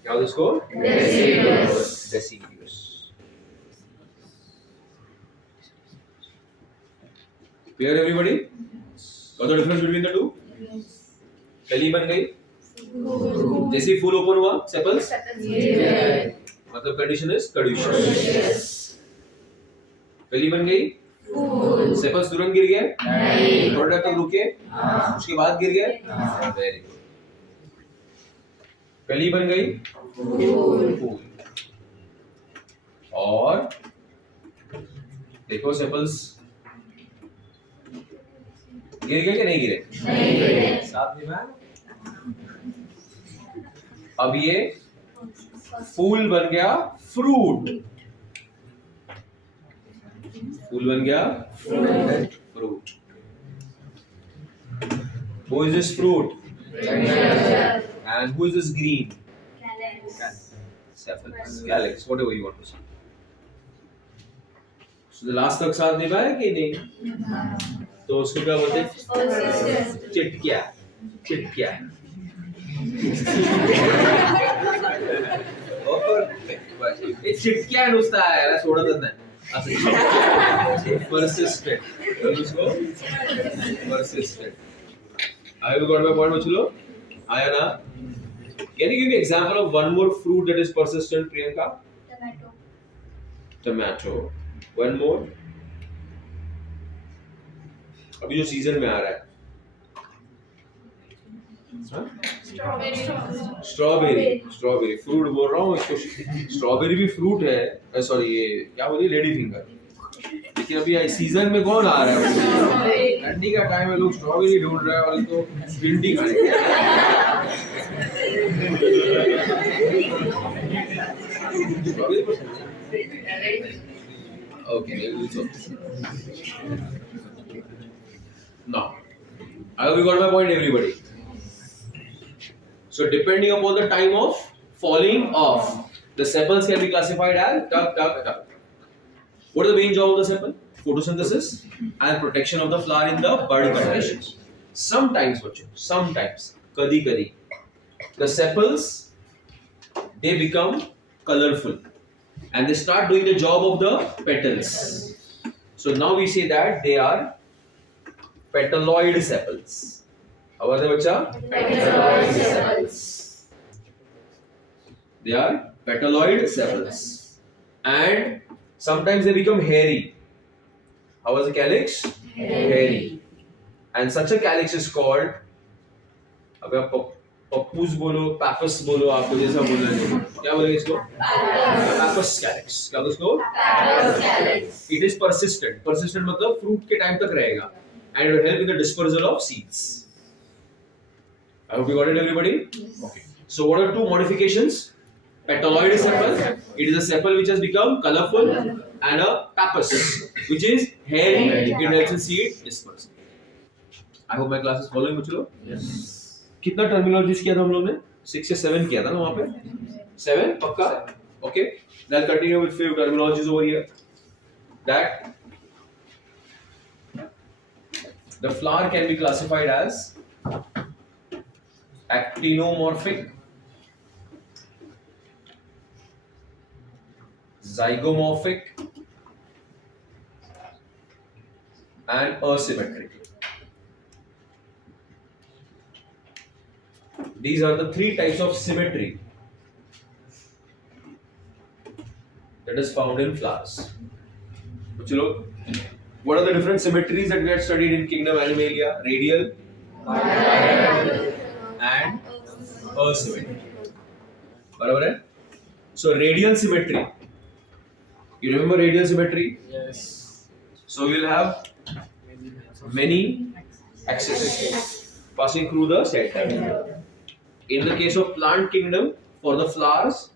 क्या होता है इसको? Deciduous. Deciduous. Clear everybody? What's the difference between the two? कली बन गई, जैसे फूल ओपन हुआ सेपल्स, मतलब कंडीशन इज caduceus. कली बन गई, सेपल्स तुरंत गिर गए, थोड़ा तक रुके, उसके बाद गिर गए। Very good. कली बन गई, फूल, और देखो सेपल्स गिर गए कि नहीं गिरे? साथ में अब ये फूल बन गया फ्रूट, फूल बन गया fruit. Who is this fruit? And who is this green? Sepals, calyx, whatever you want to say. So the last तक साथ निभाया कि नहीं? तो उसको क्या बोलते हैं? चिटकिया, चिटकिया। और ये चिटकिया नुसता है, यार सोडत नाही. असं persistent, उसको persistent. I have got my point, बच्चों. आया ना? Can you give me example of one more fruit that is persistent, Priyanka? Tomato. Tomato. One more. अभी जो सीजन में आ रहा है, स्ट्रॉबेरी फ्रूट बोल रहा हूँ इसको. स्ट्रॉबेरी भी फ्रूट है, सॉरी ये क्या बोलिए, लेडी फिंगर. लेकिन अभी सीजन में कौन आ रहा है? ठंडी का टाइम है, लोग स्ट्रॉबेरी ढूंढ रहे हैं और इनको भिंडी खाएंगे. Okay, now I hope you got my point, everybody. So depending upon the time of falling off, the sepals can be classified as tuck. What is the main job of the sepal? Photosynthesis and protection of the flower in the bud conditions. Sometimes, kadi, the sepals, they become colorful and they start doing the job of the petals. So now we say that they are petaloid sepals. How are they, bacha? Petaloid sepals. They are petaloid sepals. And sometimes they become hairy. How is the calyx? Hairy. And such a calyx is called, अब आप पप्पूस बोलो, पापस बोलो, आपको जैसा बोलना है, क्या बोलेंगे इसको? पापस calyx. क्या बोलते इसको? Pappus calyx. It is persistent. Persistent मतलब fruit के टाइम तक रहेगा. And it will help in the dispersal of seeds. I hope you got it, everybody. Okay. So what are two modifications? Petaloid sepal. It is a sepal which has become colorful, and a pappus, which is hairy. It helps in seed dispersal. I hope my class is following, बच्चों. Yes. कितना terminologies किया था हम लोग ने? 6 या 7 किया था ना वहाँ पे? 7 पक्का? Okay. Then continue with few terminologies over here. That the flower can be classified as actinomorphic, zygomorphic, and asymmetric. These are the 3 types of symmetry that is found in flowers. So, what are the different symmetries that we had studied in kingdom Animalia? Radial, and asymmetry. बराबर है? So radial symmetry. You remember radial symmetry? Yes. So we will have many axes passing through the center. In the case of plant kingdom, for the flowers,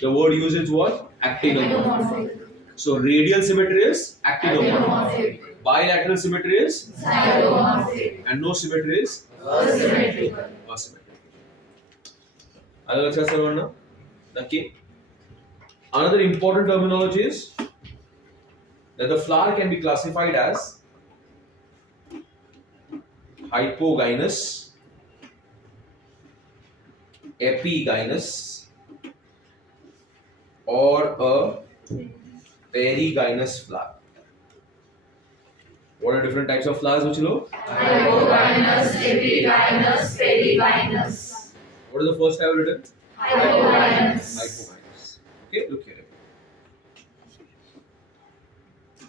the word used is what? Actinomorphic. So radial symmetry is actinomorphic. Bilateral symmetry is Zygomorphic. and no symmetry is Asymmetrical. asymmetric. अलग अच्छा से बोलना, नक्की. Another important terminology is that the flower can be classified as hypogynous, epigynous, or a perigynous flower. What are different types of flowers, Uchilo? Hypogynous, epigynous, perigynous. What is the first I have written? Hypogynous. Hypogynous. Okay, look here.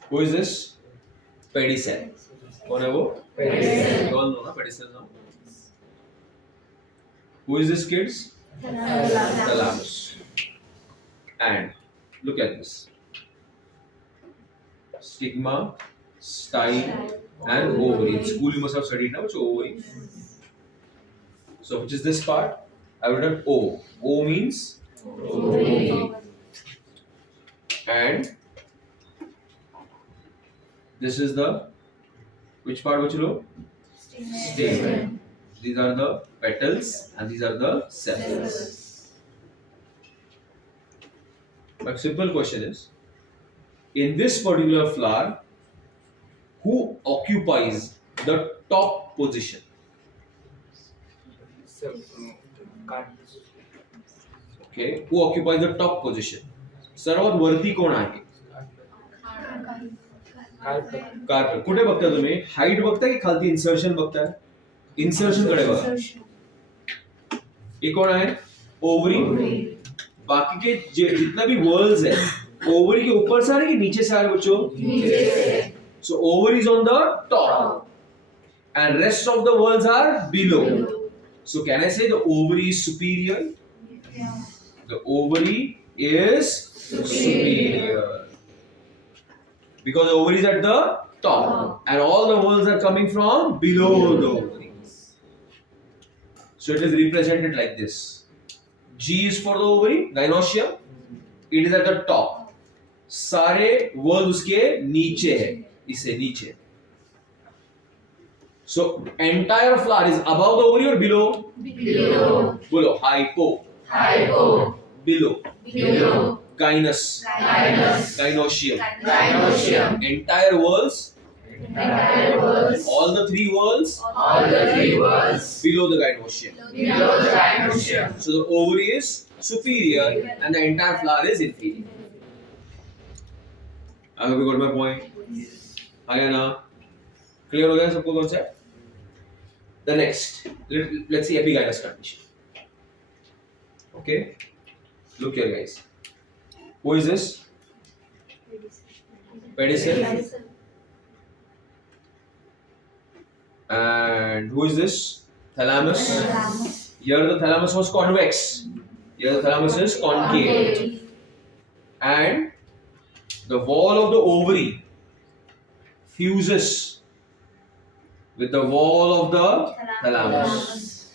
Who is this? Pedicel. कौन है वो? Pedicel. You all know ना pedicel now. Who is this, kids? Thalamus. And look at this. Stigma, style, and ovary. In school you must have studied now which ovary. So which is this part? I have written O. O means ovary. And this is the which part, Bachalo? Stamen. These are the petals and these are the sepals. My simple question is, in this particular flower, who occupies the top position? Okay, who occupies the top position? सर्वात वरती कोण आहे? Carpet. कुठे बघताय तुम्ही? Height बघताय की खालती इन्सर्शन बघताय? इन्सर्शन कडे बघा. ये कौन है? ओवरी. बाकी के जितना भी वर्ल्स है ओवरी के ऊपर से आ रहे कि नीचे से आ रहे बच्चों? नीचे से. So ovary is on the top and rest of the worlds are below. So can I say the ovary is superior? Yeah. The ovary is superior. Because the ovary is at the top and all the worlds are coming from below the ovaries. So it is represented like this. G is for the ovary, gynoecium. It is at the top. सारे world उसके नीचे है, इसे नीचे. So entire flower is above the ovary or below? Below. Below. Hypo. Hypo. Below. Below. Gynous. Gynous. Gynoecium. Gynoecium. Entire worlds. Entire worlds. All the three worlds. All the three worlds. Below the gynoecium. Below the gynoecium. So the ovary is superior and the entire flower is inferior. I hope you got my point. Ayana, clear हो गया सबको concept? The next, let's see epigynous condition. Okay, look here, guys. Who is this? Pedicel. And who is this? Thalamus. Here the thalamus was convex. Here the thalamus is concave. And the wall of the ovary fuses with the wall of the thalamus.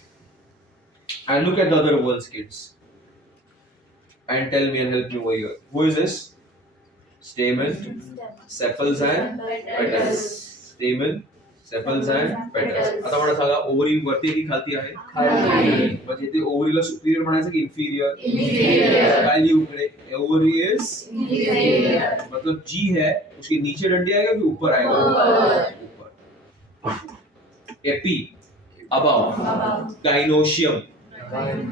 And look at the other walls, kids. And tell me and help me over here. Who is this? Stamen, sepals and petals. Stamen, sepals and petals. आता मला सांगा ovary वरती आहे की खालती आहे? खालती. म्हणजे इथे ओव्हरीला सुपिरियर म्हणायचं की इन्फिरियर? Inferior. काय लिहू इकडे? Ovary is Inferior. मतलब जी है उसके नीचे डंडी आएगा कि ऊपर आएगा? ऊपर. AP above. Gynoecium.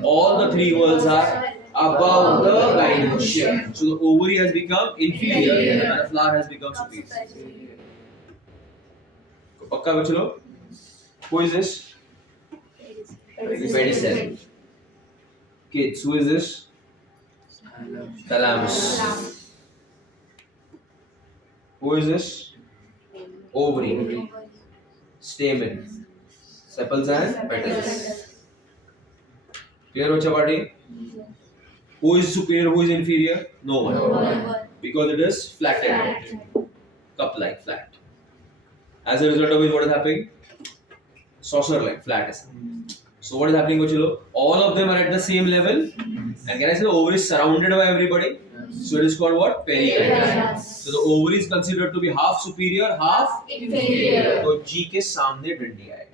All the three worlds are above the gynoecium. So the ovary has become inferior and the flower has become superior. पक्का बच्चों? Who is this? Pedicel. Kids, who is this? Thalamus. Who is this? Ovary. Stamen. Sepals and petals. Clear, Bacha Party? Who is superior? Who is inferior? No one. Because it is flattened. Cup-like, flat. As a result of it, what is happening? Saucer-like, flat. So what is happening, Bachilo? All of them are at the same level. And can I say the ovary is surrounded by everybody? So it is called what? Perigynous. So the ovary is considered to be half superior, half Inferior. तो G के सामने डंडी आएगा.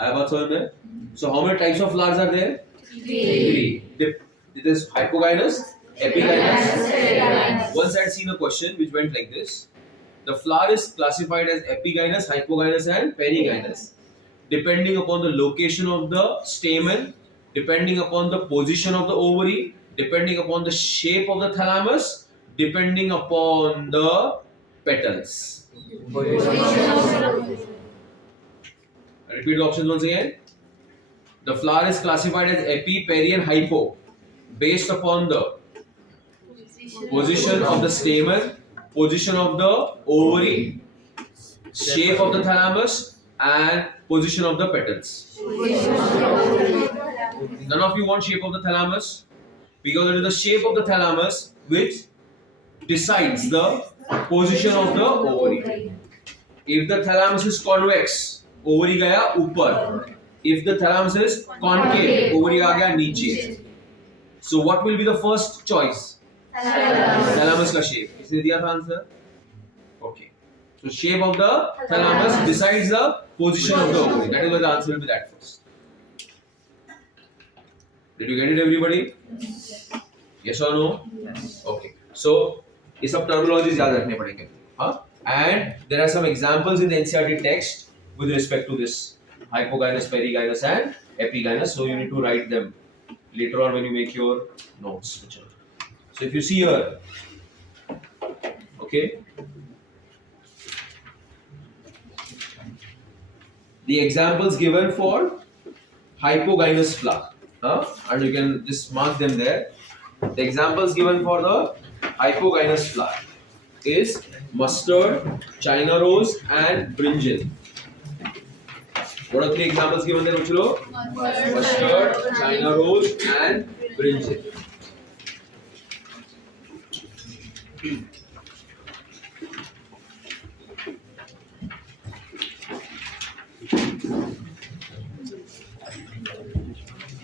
आया बात समझ में? So how many types of flowers are there? Three. It is hypogynous, epigynous. Once I had seen a question which went like this: the flower is classified as epigynous, hypogynous, and perigynous, depending upon the location of the stamen, depending upon the position of the ovary, depending upon the shape of the thalamus, depending upon the petals. I repeat the options once again. The flower is classified as epi, peri, and hypo based upon the position of the stamen, position of the ovary, shape of the thalamus, and position of the petals. None of you want shape of the thalamus because it is the shape of the thalamus which decides the position of the ovary. If the thalamus is convex, ovary gaya upar. If the thalamus is concave, ovary aa gaya niche. So what will be the first choice? Thalamus का shape. इसने दिया था answer. Okay. So shape of the thalamus decides the position of the ovary. That is why the answer will be that first. Did you get it, everybody? Yes or no? Okay. So ये सब terminologies याद रखने पड़ेंगे. हाँ? And there are some examples in the NCERT text with respect to this hypogynous, perigynous, and epigynous. So you need to write them later on when you make your notes. So if you see here, okay, the examples given for hypogynous flower, and you can just mark them there. The examples given for the hypogynous flower is mustard, China rose, and brinjal. What are three examples given there, Uchilo? Mustard, China rose, and brinjal.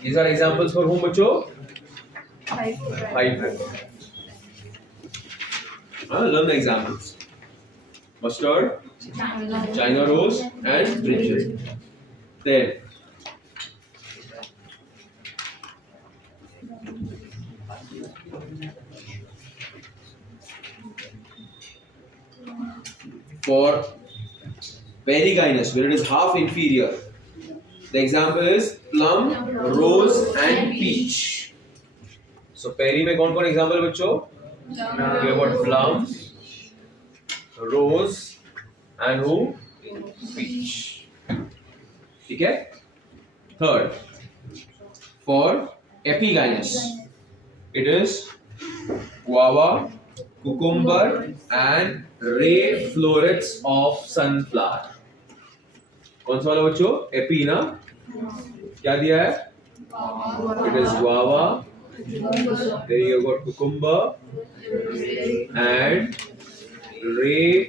These are examples for whom, bacho? Hybrid. Learn the examples. Mustard, China rose, and brinjal. Then for perigynous, where it is half inferior, the example is plum, rose, and peach. So peri में कौन कौन example बच्चों? We have got plum, rose, and who? Peach. ठीक है? Third, for epigynous, it is guava, cucumber, and ray florets of sunflower. कौन सा वाला बच्चों? एपी ना? क्या दिया है? It is guava. Then you got cucumber and ray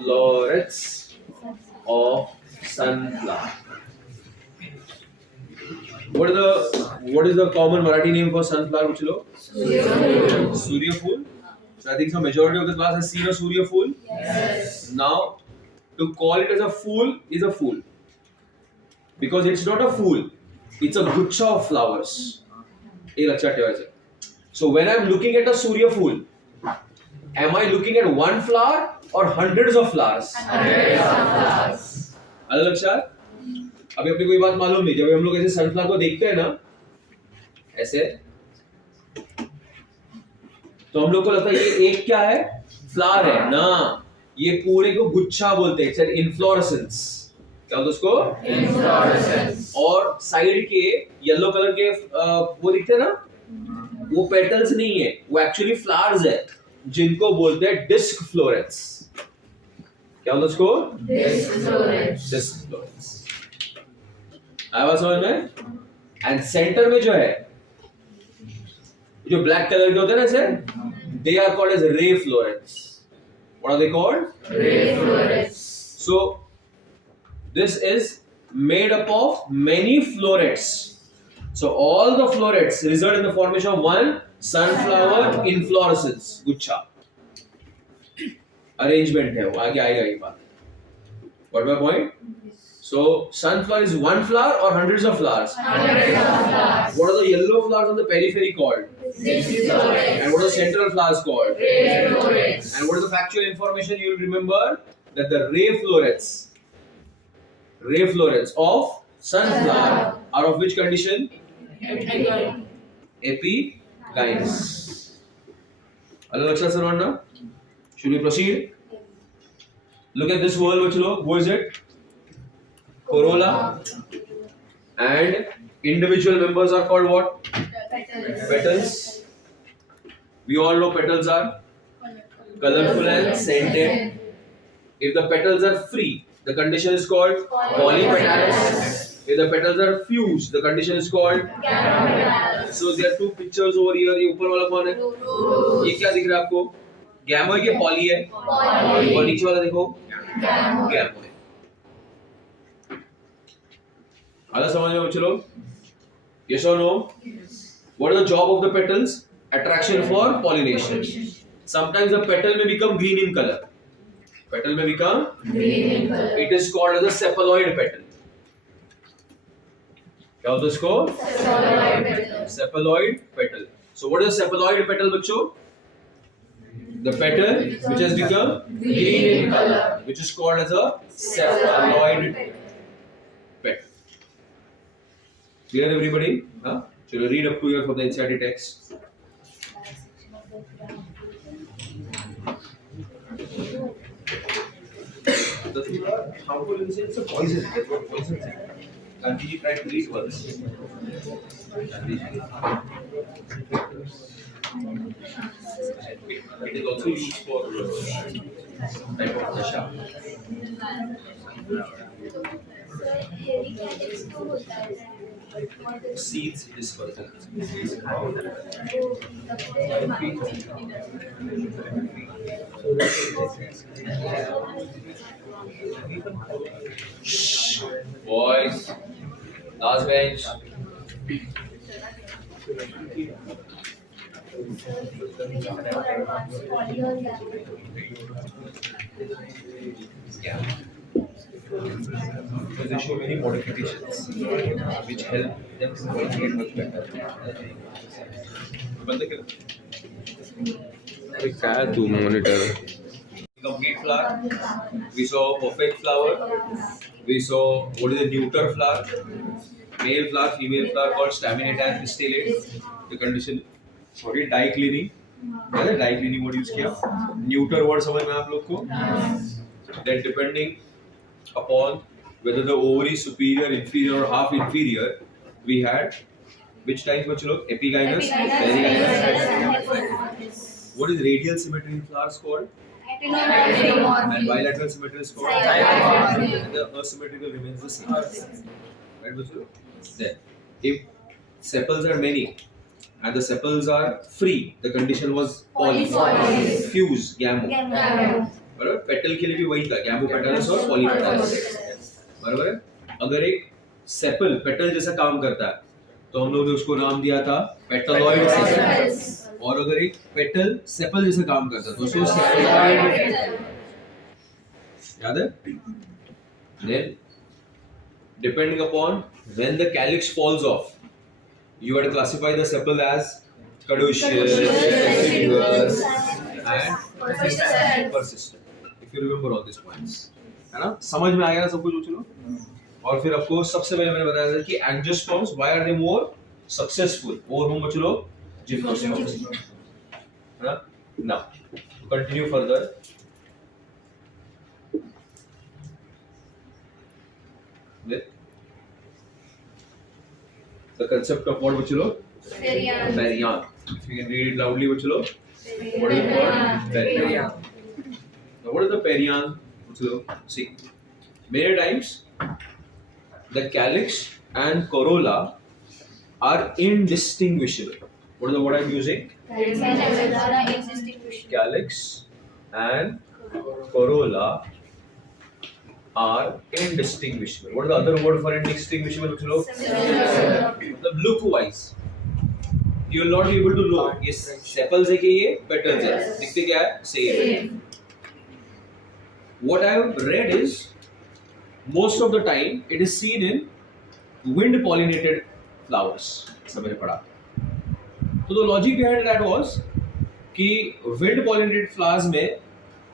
florets of sunflower. What is the common Marathi name for sunflower, Uchilo? Surya Phool. So I think the majority of the class has seen a Surya Phool. Yes. Now, to call it as a fool is a fool because it's not a fool; it's a gucha of flowers. So when I'm looking at a Surya Phool, am I looking at one flower or hundreds of flowers? Hundreds of flowers. अलग लक्षात? अभी अपनी कोई बात मालूम नहीं, जब हम लोग ऐसे सनफ्लावर को देखते हैं ना ऐसे, तो हम लोग को लगता है ये एक क्या है? फ्लावर है ना, ये पूरे को गुच्छा बोलते हैं, सर इन्फ्लोरेसेंस. क्या बोलते उसको? इन्फ्लोरेसेंस. और साइड के येलो कलर के वो दिखते हैं ना, वो पेटल्स नहीं है, वो एक्चुअली फ्लावर्स है जिनको बोलते हैं डिस्क फ्लोरेंस. क्या बोलते उसको? Disc florets. Disc florets. आया समझ में? एंड सेंटर में जो है, जो ब्लैक कलर के होते हैं ना sir, they are called as ray florets. What are they called? Ray florets. So this is made up of many florets. So all the florets result in the formation of one sunflower inflorescence, guच्छा. Arrangement है वो, आगे आएगा ये बात. What my point? So sunflower is one flower or hundreds of flowers? Hundreds of flowers. What are the yellow flowers on the periphery called? Six florets. And what are the central flowers called? Ray florets. And what is the factual information you will remember? That the ray florets of sunflower are of which condition? Epigynous. All लक्षात सर्वांना? Should we proceed? Look at this whole bachlo. What is it? Corolla. And individual members are called what? Petals. We all know petals are colorful and scented. If the petals are free, the condition is called polypetalous. If the petals are fused, the condition is called Gamopetalous. So there are two pictures over here. ये ऊपर वाला कौन है? ये क्या दिख रहा है आपको? गैमो है कि पॉली है? Poly. और नीचे वाला देखो Gamo. गैमो है. आला समझ में चलो? Yes or no? What is the job of the petals? Attraction for pollination. Sometimes the petal may become green in color. Petal may become. Green in color. It is called as a sepaloid petal. क्या होता है इसको? Sepaloid petal. Sepaloid petal. So what is a sepaloid petal, बच्चों? The petal which has become green in color, which is called as a sepaloid petal. Clear, everybody? Huh? Shall we read up to here from the NCERT text? The thing about harmful insects are poison. That's what poison is. Gandhiji tried to read once. It is also used for type of nasha. Heavy calyx को होता है. Seeds dispersal. Shh, boys, last bench. Yeah. Because they show many modifications which help them to communicate much better. बंद कर. अरे क्या तू monitor? Complete flower. We saw perfect flower. We saw what is the neuter flower. Male flower, female flower called staminate and pistillate. The condition. Sorry, dye cleaning. क्या है dye cleaning word use किया? Neuter word समझ में आप लोग को? Then depending upon whether the ovary is superior, inferior, or half inferior, we had which types bachlo? Epigynous, perigynous. What is radial symmetry in flowers called? And bilateral symmetry is called? And the asymmetrical remains the same. Right, bachlo? Then, if sepals are many and the sepals are free, the condition was poly. Fuse, gamo. बराबर petal के लिए भी वही था gamopetalous और polypetalous बराबर है. अगर एक सेपल पेटल जैसा काम करता है तो हम लोग ने उसको नाम दिया था पेटलॉइड सेपल. और अगर एक पेटल सेपल जैसा काम करता है तो उसको सेपलॉइड. याद है? Then depending upon when the calyx falls off, you had to classify the sepal as caduceus, deciduous, and persistent. If you remember all these points, है ना? समझ में आया ना सब कुछ उछलो? और फिर आपको सबसे पहले मैंने बताया था कि angiosperms, why are they more successful? और हम बचलो gymnosperms, है ना? Now, to continue further. The concept of what bachlo? Perianth. If you can read it loudly bachlo. What is it called? Perianth. Now what is the perianth bachlo? See, many times the calyx and corolla are indistinguishable. What is the word I am using? Calyx and corolla are indistinguishable. What is the other word for indistinguishable? Look wise, you will not be able to know ये sepals है कि ये petals है. दिखते क्या है? Same. What I have read is most of the time it is seen in wind pollinated flowers. सब मैंने पढ़ा. तो the logic behind that was कि wind pollinated flowers में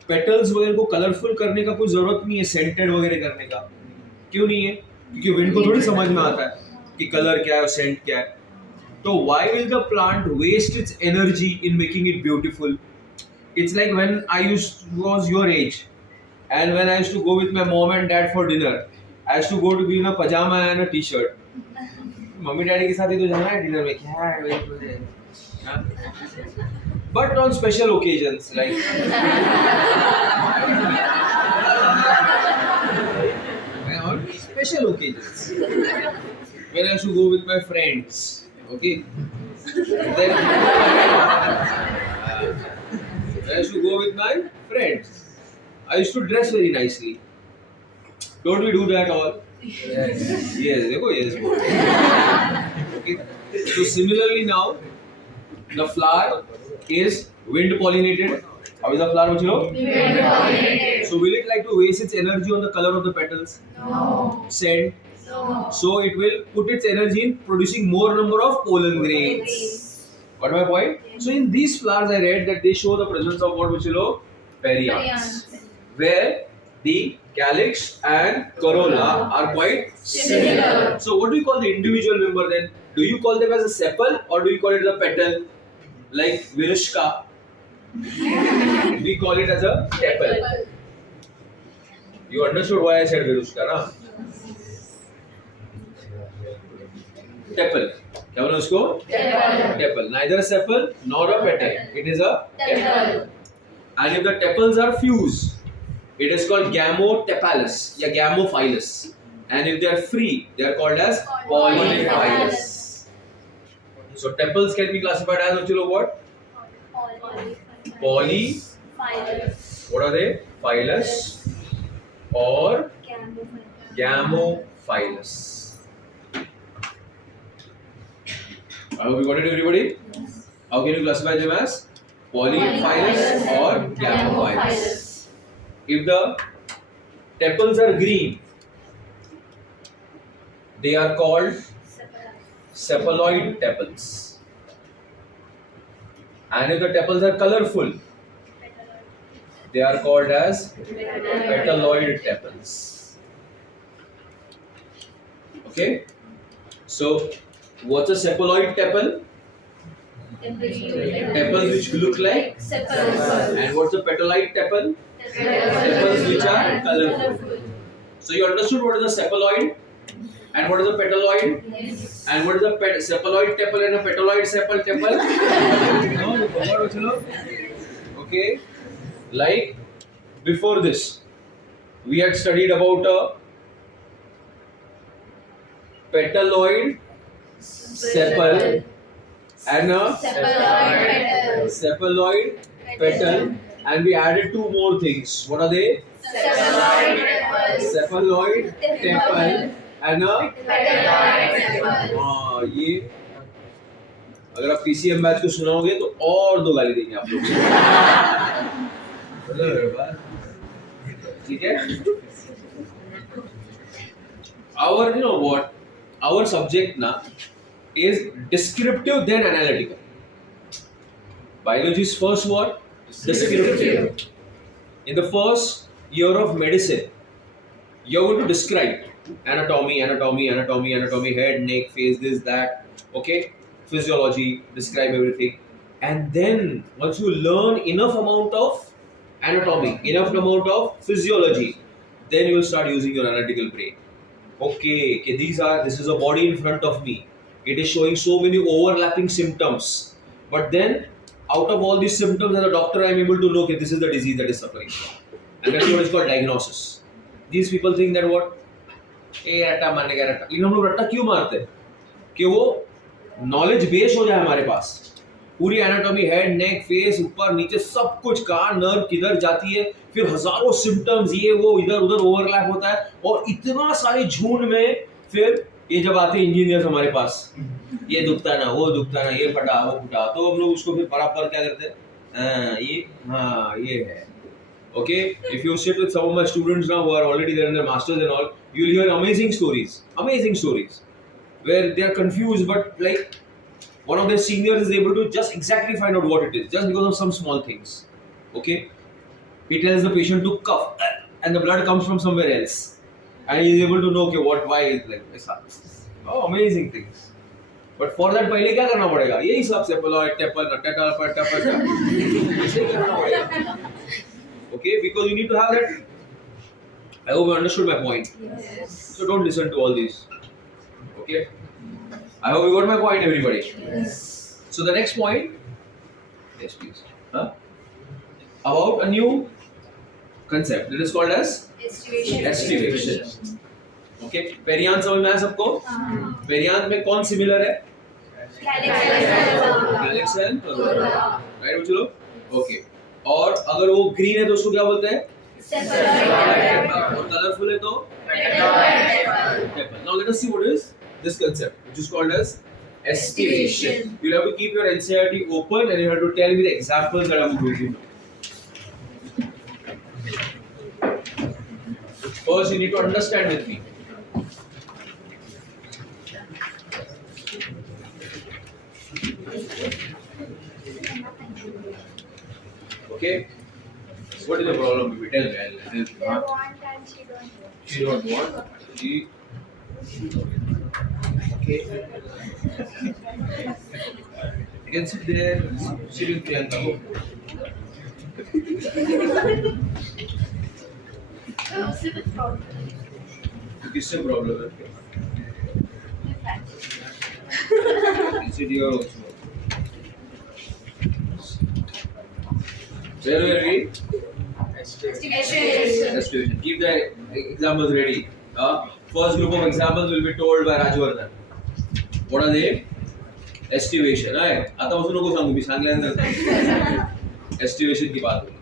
petals वगैरह को कलरफुल करने का कोई जरूरत नहीं है, सेंटेड वगैरह करने का. क्यों नहीं है? क्योंकि विंड को थोड़ी समझ में आता है कि कलर क्या है और सेंट क्या है. तो why will the plant waste its energy in making it beautiful? It's like when I was your age, and when I used to go with my mom and dad for dinner, I used to go to be in a pajama and a t-shirt. Mummy daddy के साथ ही तो जाना है dinner में, क्या है? But on special occasions, like on special occasions, when I used to go with my friends, okay, then when I used to go with my friends, I used to dress very nicely. Don't we do that all? Yes. Yes, देखो yes बोल. Okay. So similarly now, the flower is wind pollinated. How is the flower, Bachilo? Wind pollinated. So will it like to waste its energy on the color of the petals? No. Scent? No. So it will put its energy in producing more number of pollen grains. Got my point? So in these flowers I read that they show the presence of what, Bachilo? Perianths. Where the calyx and corolla are quite similar. So what do you call the individual member then? Do you call them as a sepal or do you call it a petal? Like Virushka, we call it as a tepal. You understood why I said Virushka, na? Tepal. क्या बोला उसको? Tepal. Neither a sepal nor a petal. It is a tepal. And if the tepals are fused, it is called gamotepalous या gamophilous. And if they are free, they are called as polyphilous. So tepals can be classified as actually what? Poly. What are they? Philous or gamophilous. I hope you got it, everybody. How can you classify them as polyphilous or gamophilous? If the tepals are green, they are called sepaloid tepals. And if the tepals are colorful, they are called as petaloid tepals. Okay? So, what's a sepaloid tepal? Tepals which look like Sepals. And what's a petaloid tepal? Tepals which are colorful. So you understood what is a sepaloid and what is a petaloid? Yes. And what is a sepaloid tepal and a petaloid sepal tepal? No, you forgot what you know? Okay. Like before this, we had studied about a petaloid sepal and a sepaloid petal, and we added two more things. What are they? Cephaloid tepal and a हाँ ये अगर आप PCM batch को सुनाओगे तो और दो गाली देंगे आप लोग. ठीक है? Our, you know what? Our subject na is descriptive then analytical. Biology's first what? Descriptive. In the first year of medicine, you're going to describe anatomy, head, neck, face, this, that, okay? Physiology, describe everything. And then, once you learn enough amount of anatomy, enough amount of physiology, then you will start using your analytical brain. Okay, this is a body in front of me. It is showing so many overlapping symptoms. But then, out of all these symptoms, as a doctor, I am able to know that this is the disease that is suffering. And that's what is called diagnosis. These people think that what? रट्टा मारने का रट्टा. लेकिन हम लोग रट्टा क्यों मारते हैं? कि वो नॉलेज बेस हो जाए हमारे पास. पूरी एनाटॉमी, हेड, नेक, फेस, ऊपर नीचे सब कुछ, कान, नर्व किधर जाती है, फिर हजारों सिम्टम्स ये वो इधर उधर ओवरलैप होता है, और इतना सारे झुंड में फिर ये जब आते हैं इंजीनियर्स हमारे पास, ये दुखता ना, वो दुखता ना, ये फटा वो फटा, तो हम लोग उसको फिर बराबर क्या करते हैं, ये है. Okay, if you sit with some of my students now who are already there in their masters and all, you'll hear amazing stories, where they are confused, but like one of their seniors is able to just exactly find out what it is, just because of some small things. Okay, he tells the patient to cough, and the blood comes from somewhere else, and he is able to know okay why is like this. Oh, amazing things. But for that पहले क्या करना पड़ेगा? यही सब सेपलॉइड, tepal, ऐसे ही करना पड़ेगा. Okay, because you need to have that. I hope you understood my point. Yes. So don't listen to all these. Okay. I hope you got my point, everybody. Yes. So the next point. Yes, please. Huh? About a new concept. It is called as estivation. Okay. पेरियांत समझ में आया सबको? पेरियांत में कौन similar है? Calyx and Corolla. Right बच्चों? Okay. और अगर वो ग्रीन है तो उसको क्या बोलते हैं? और कलरफुल है तो? Sepal. Now let us see what is this concept, which is called as estivation. You have to keep your NCERT open and you have to tell me the examples that I'm going to do. First, you need to understand with me. Okay? What is the problem? You tell me. I'll help you. They want and she don't want. She don't want. She. Okay. You can sit there. Sit with Priyanka. किससे problem है? Sit here also. Where were we? Estivation. Keep the examples ready. First group of examples will be told by Rajwardhan. What are they? Estivation. आता पासून नको सांगू मी सांगितल्यानंतर. Estivation की बात होगी.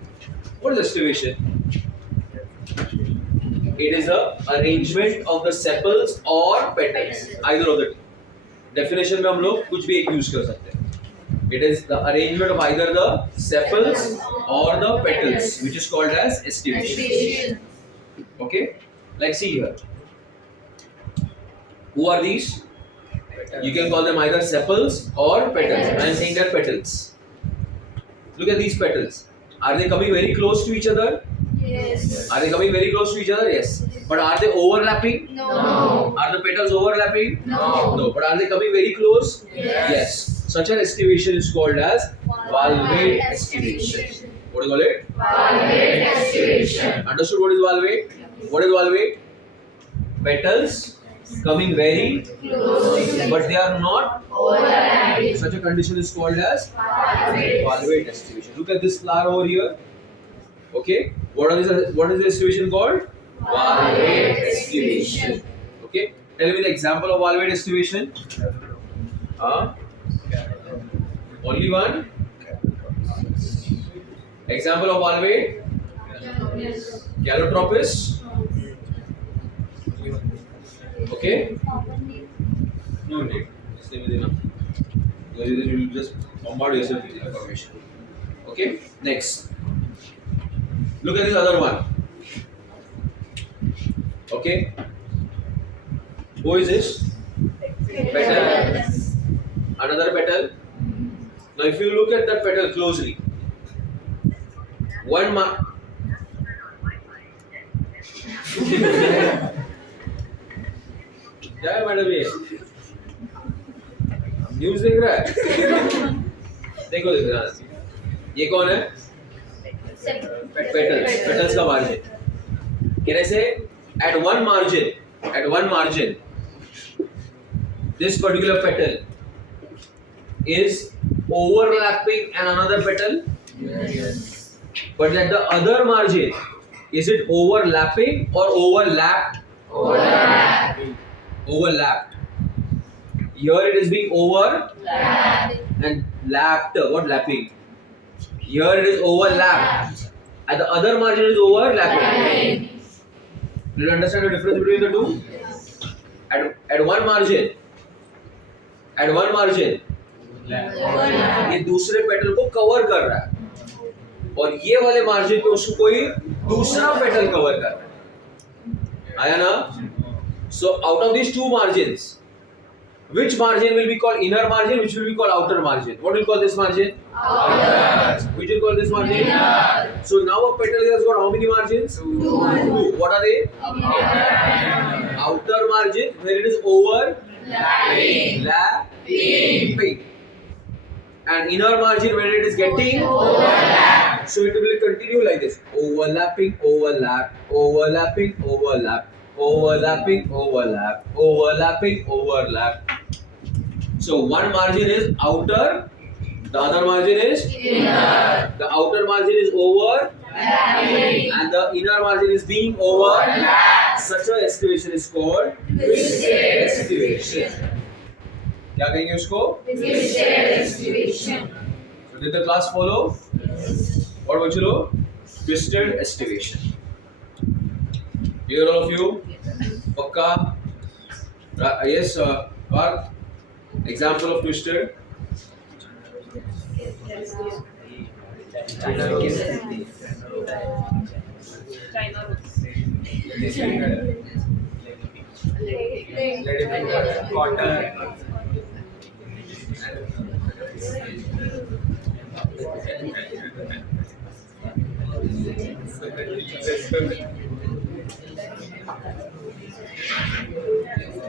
What is estivation? It is the arrangement of the sepals or petals. Either of the two. Definition में हम लोग कुछ भी एक use कर सकते हैं. It is the arrangement of either the sepals or the petals, which is called as estivation. Okay? Like see here. Who are these? You can call them either sepals or petals. I am saying they're petals. Look at these petals. Are they coming very close to each other? Yes. Are they coming very close to each other? Yes. But are they overlapping? No. Are the petals overlapping? No. No. But are they coming very close? Yes. Such an estivation is called as valvate estivation. What do you call it? Valvate estivation. Understood what is valvate? What is valvate? Petals coming very Close. but they are not Overlapping. Such a condition is called as Valvate. valvate estivation. Look at this flower over here. Okay, what is the estivation called? Valvate estivation. Okay, tell me the example of valvate estivation. Only one example of valvate. Yes. Calotropis. Okay. No need. Stay within enough. Because then you will just bombard yourself with information. Okay. Next. Look at this other one. Okay. Who is this? Petal. Another petal. Now, if you look at that petal closely, one क्या है madam ये news देख रहा है देखो ये कौन है petals का margin. Can I say at one margin this particular petal is overlapping and another petal? Yes. But at the other margin, is it overlapping or overlapped? Overlapped. Here it is being overlapped and lapped. What lapping? Here it is overlapped. At the other margin it is overlapping. Do you understand the difference between the two? At one margin ये दूसरे petal को cover कर रहा है. और ये वाले margin पे उसको कोई दूसरा पेटल कवर कर रहा है. आया ना? So out of these two margins, which margin will be called inner margin, which will be called outer margin? What will we call this margin? Outer. Which will call this margin? Inner. So now a petal has got how many margins? Two. What are they? Outer. Outer margin, where it is Lapping. lapping. And inner margin, where it is getting Overlap. So it will continue like this: overlapping, overlap, overlapping, overlap, overlapping, overlap, overlapping, overlap. So one margin is outer, the other margin is Inner. the outer margin is over, Lapping. and the inner margin is being over. Overlap. Such a estivation is called Twisted. estivation. क्या कहेंगे उसको? Twisted estivation. So did the class follow? What बच्चों? Twisted estivation. Clear all of you? पक्का? Yes, Parth. Example of twisted.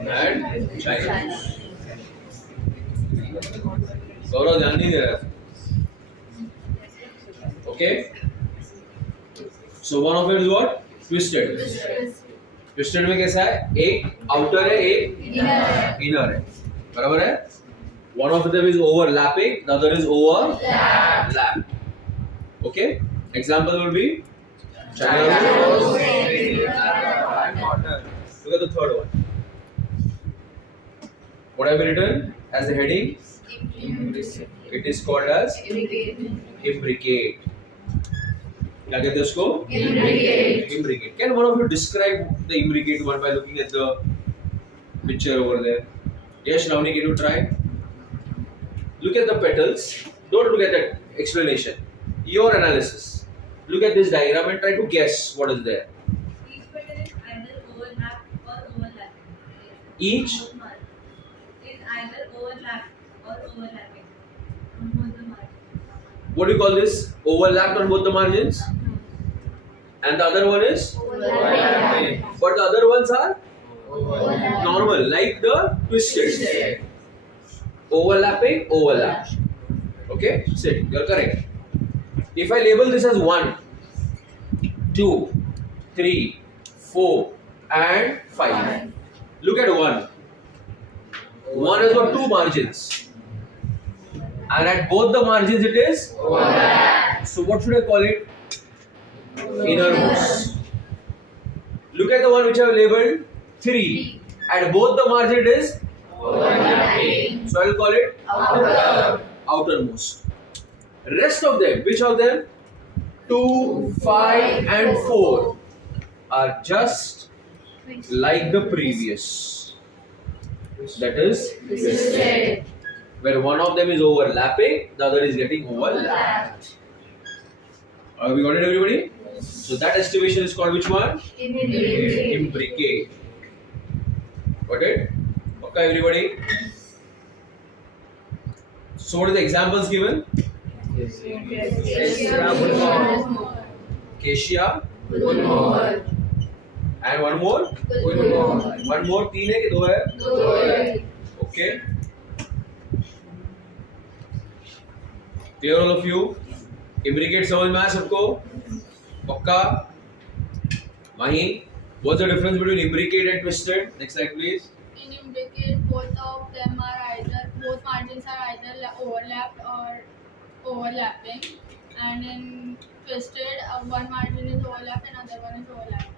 And China. गौरव ध्यान नहीं दे रहा. Okay. So one of it is what? Twisted. Twisted में कैसा है? एक outer है, एक inner है. बराबर है? One of them is overlapping, the other is overlap. Okay. Example will be China. Look at the third one. What have we written as the heading? It is called as imbricate. क्या कहते हैं उसको? Imbricate. Can one of you describe the imbricate one by looking at the picture over there? Yes, Ravni, can you try? Look at the petals. Don't look at that explanation. Your analysis. Look at this diagram and try to guess what is there. Each petal is either overlap or overlapping. Each Is either overlap or overlapping on both the margins. What do you call this? Overlapped on both the margins? And the other one is? Overlapping. But the other ones are normal, like the twisted. Overlapping, overlap. Okay? Sit. You're correct. If I label this as 1, 2, 3, 4, and 5. Look at 1. 1 has got 2 margins. And at both the margins it is? Overlap. So what should I call it? Innermost. Look at the one which I have labeled 3. At both the margin it is? Overlapping. So I will call it Outer. outermost. Rest of them, which of them? 2, 5 and 4 are just like the previous. That is Twisted. where one of them is overlapping, the other is getting overlapped. Have we got it, everybody? So that estimation is called which one? Imbricate. Got it? Okay, everybody? So what are the examples given? Acacia and one more? One more, 3 है कि 2 है? Okay. Clear all of you? Imbricate समझ में आया सबको? पक्का? वहीं? What's the difference between imbricate and twisted? Next slide, please. In imbricate, both margins are either overlapped or overlapping, and in twisted, one margin is overlapped and other one is overlapped.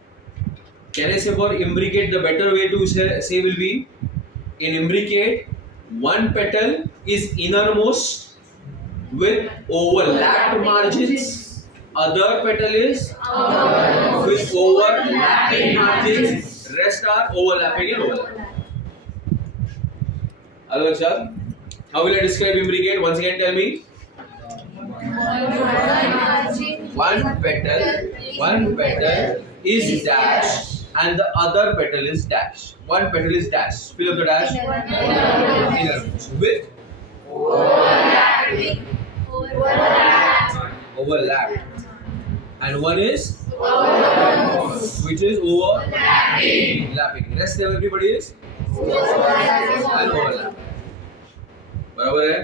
Can I say for imbricate, the better way to say will be, in imbricate, one petal is innermost with overlapped margins, other petal is with overlapping margins, rest are overlapping and overlapping. How will I describe imbricate? Once again tell me. One petal is dash and the other petal is dash. One petal is dash. Fill up the dash. Innermost. With Overlapping. overlap. And one is Outermost. which is Overlapping. overlapping. Rest of everybody is and overlap. बराबर है?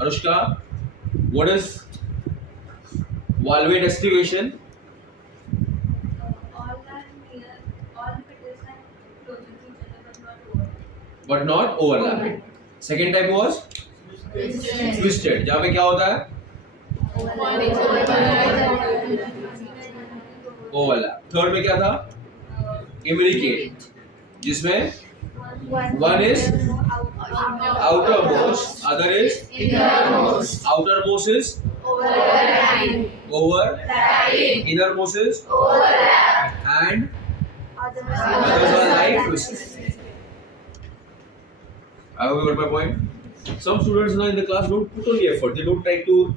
Anushka, what is valvate estivation? All are near, all petals are closer to each other But not overlapping. Second type was twisted. जहाँ पे क्या होता है? Overlap. Third में क्या था? Imbricate. जिसमें one is outermost, other is Innermost. outermost is Overlapping. over, Lapping. innermost is Overlap. and Others others are like twisted. I hope you got my point. Some students now in the class don't put on the effort. They don't try to.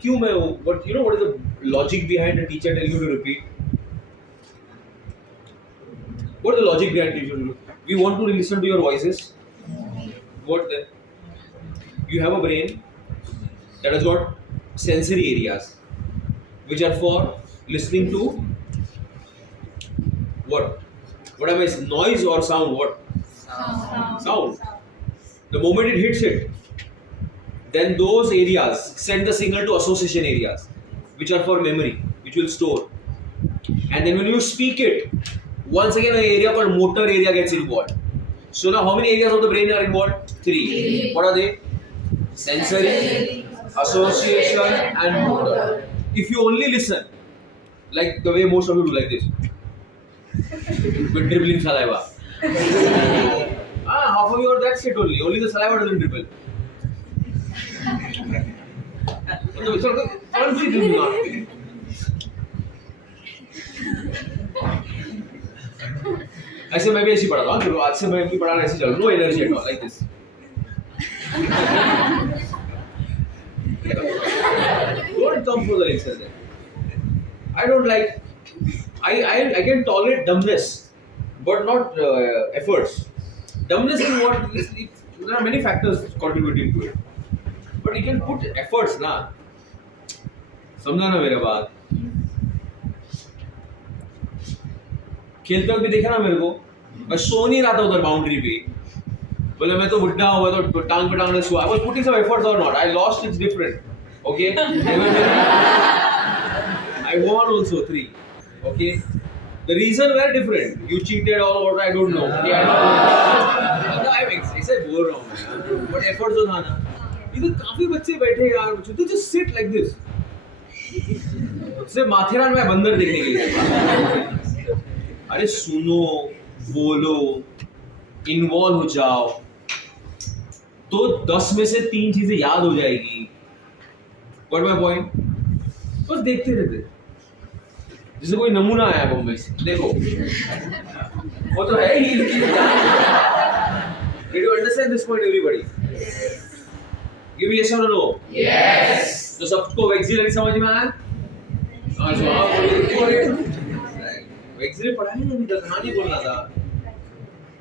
क्यों मैं what what is the logic behind the teacher telling you to repeat? What is the logic behind teacher to repeat? We want to listen to your voices. What then? You have a brain that has got sensory areas which are for listening to what? What am I saying? Noise or sound? What? Sound. The moment it hits it, then those areas send the signal to association areas, which are for memory, which will store. And then when you speak it, once again an area called motor area gets involved. So now how many areas of the brain are involved? Three. What are they? Sensory, association and motor. If you only listen, like the way most of you do like this, with dribbling saliva. Half of you are that's it only. Only the saliva doesn't dribble. ऐसे मैं भी ऐसी पढ़ा था फिर आज से मैं भी पढ़ाना ऐसे चल no energy at all like this don't come for the lecture then I don't like I can tolerate dumbness but not efforts dumbness is what there are many factors contributing to it but you can put efforts ना समझा ना मेरे बात खेलते वक्त भी देखा ना मेरे को मैं सो नहीं रहा था उधर बाउंड्री पे बोले मैं तो बुढ़ा हुआ तो टांग पे टांग so I was putting some efforts और not I lost its different okay I won also 3 okay the reason were different you cheated or what I don't know okay I ऐसे बोल रहा हूँ मैं but efforts तो था ना इधर काफी बच्चे बैठे यार तो just sit like this सिर्फ माथेरान में बंदर देखने के लिए अरे सुनो बोलो इन्वॉल्व हो जाओ तो 10 में से 3 चीजें याद हो जाएगी व्हाट माय पॉइंट बस देखते रहते जैसे कोई नमूना आया बम्बई से देखो वो तो है ही Did you understand this point everybody? Give me yes or no? Yes. तो सबको वैक्सिलरी समझ में आया? हाँ जो आप बोले वैक्सिलरी पढ़ाई नहीं अभी तक कहानी बोलना था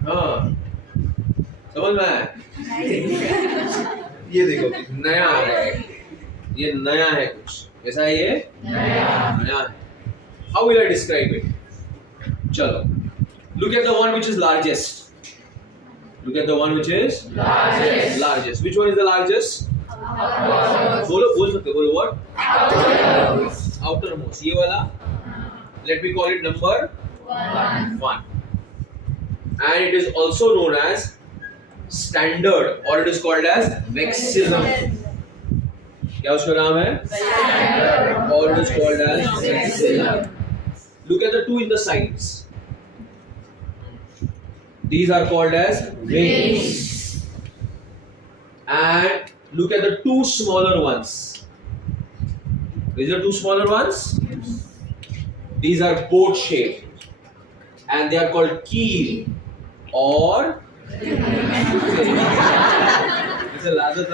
हाँ समझ में आया? ये देखो नया आ रहा है ये नया है कुछ ऐसा है ये नया है How will I describe it? चलो look at the one which is largest look at the one which is largest which one is the largest बोलो बोल सकते बोलो what outermost ये वाला let me call it number 1 and it is also known as standard or it is called as maximum क्या उसका नाम है or it is called as maximum look at the two in the sides these are called as wings and look at the two smaller ones these are two smaller ones these are boat shaped and they are called keel or it's a lather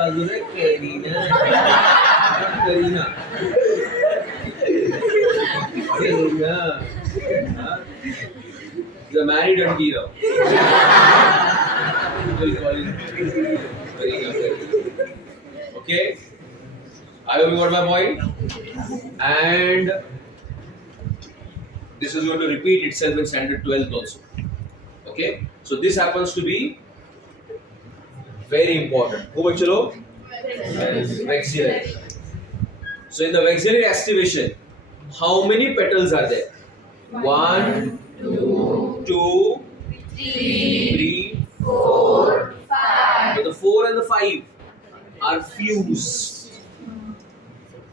Karina. Karina. Huh? You're married auntie now. People call you Karina. Okay? I hope you got my point. And this is going to repeat itself in standard 12th also. Okay? So this happens to be very important. Who bachalo? Vexillary. So in the vexillary activation, how many petals are there? 1, 2, 3, 4, 5. But the 4 and the 5 are fused.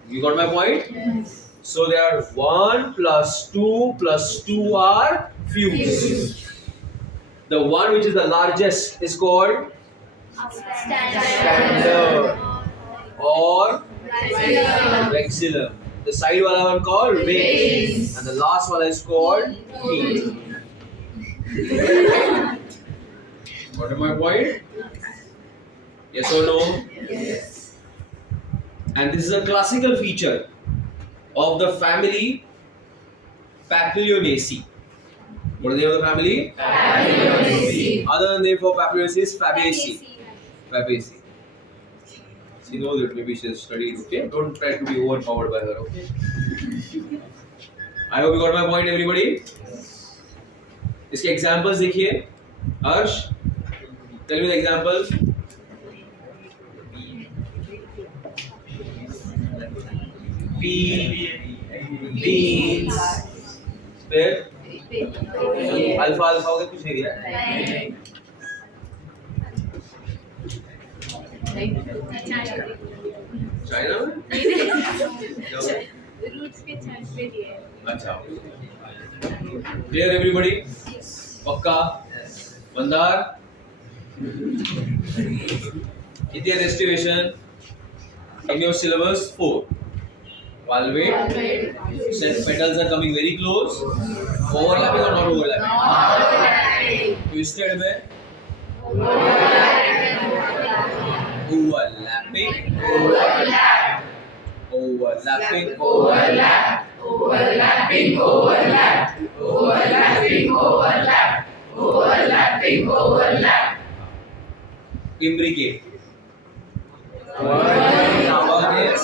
You got my point? Yes. So they are 1 plus 2 plus 2 are fused. The one which is the largest is called standard or vexillum. The side wala one called veins and the last one is called teeth. What is my point? Yes or no? Yes. And this is a classical feature of the family Papilionaceae. What is the name of the family? Papilionaceae. Other name for Papilionaceae is Fabaceae. Fabaceae. She knows it, maybe she has studied, okay? Don't try to be overpowered by her, okay? I hope you got my point, everybody. इसके examples देखिए. Harsh, tell me the examples. Pea, beans, फिर alpha alpha का कुछ नहीं दिया. China में? Roots के छत पे दिए अच्छा. Clear everybody? पक्का? बंदार? कितनी है estimation? In your syllabus 4. Valvate. Petals are coming very close. Overlapping or not overlapping? Twisted में? Overlapping. Overlapping. Imbricate. One is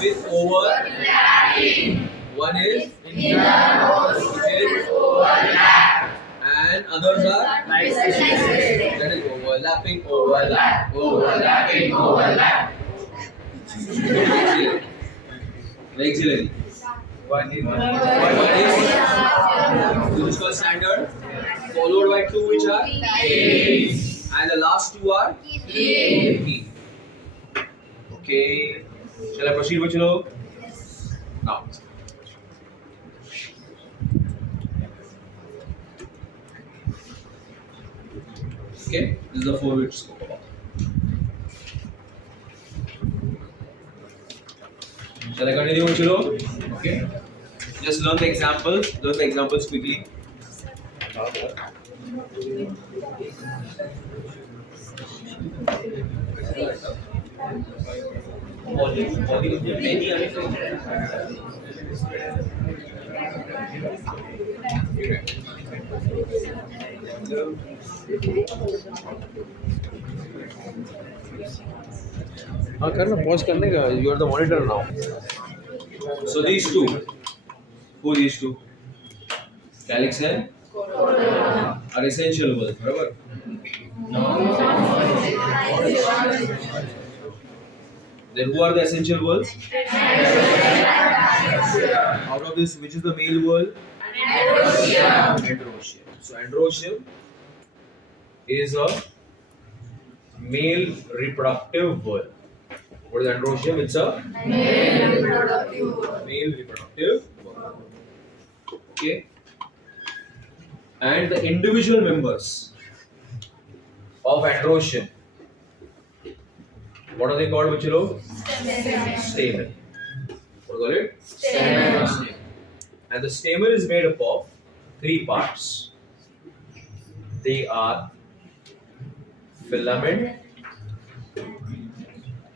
with over. One is and others are that is overlapping. Vexillary. One is which is called standard, followed by 2 which are and the last 2 are key. Okay. Shall I proceed, bachalo? Now. Okay, this is the 4 we spoke about. Shall I continue, bachalo? Okay. Just learn the examples. Learn the examples quickly. Many हाँ करना pause करने का. You are the monitor now. So these two. Who these two? Calyx and are essential words. बराबर? Then who are the essential words? Out of this, which is the male word? Androecium. So androecium is a male reproductive word. What is androecium? It's a male reproductive word. Okay. And the individual members of androecium, what are they called, bachalo? Stamen. What do you call it? Stamen. And the stamen is made up of 3 parts. They are filament,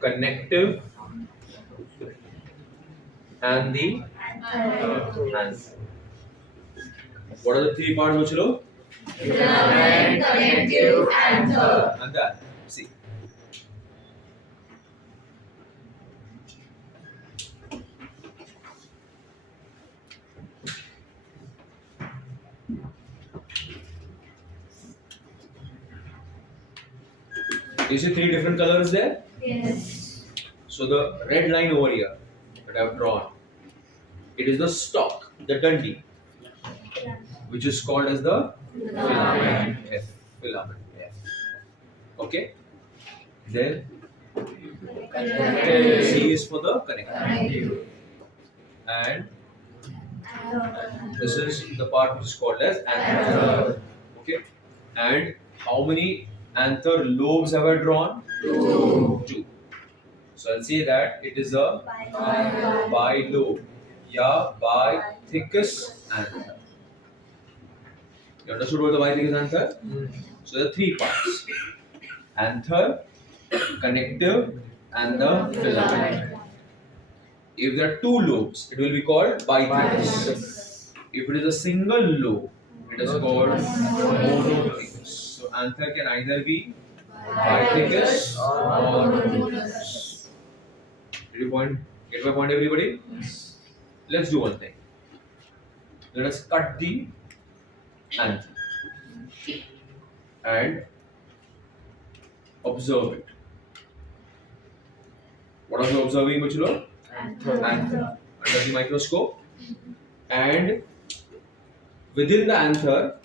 connective and the anther. What are the three parts, Bachalo? Filament, connective, anther. And the anther. See. You see three different colors there? Yes. So the red line over here that I have drawn, it is the stalk, the dundee, Yeah. which is called as the Filament. F. Filament. F. Okay. Then Connective. C is for the connective. Connective. And Anther. this is the part which is called as anther. Anther. Okay. And how many anther lobes have I drawn? Two. Two. So I'll say that it is a Bi- bilobe. Yeah, bi-thickest anther. You understood what the bi-thickest anther? So there are three parts: anther, connective, and the filament. If there are two lobes, it will be called bi-thickest. If it is a single lobe, it is called monothickest. So anther can either be bi-thickest or monothickest. Did you get my point, everybody? Let's do one thing. Let us cut the anther and observe it. What are you observing, Bachalo? Anther under the microscope. And within the anther,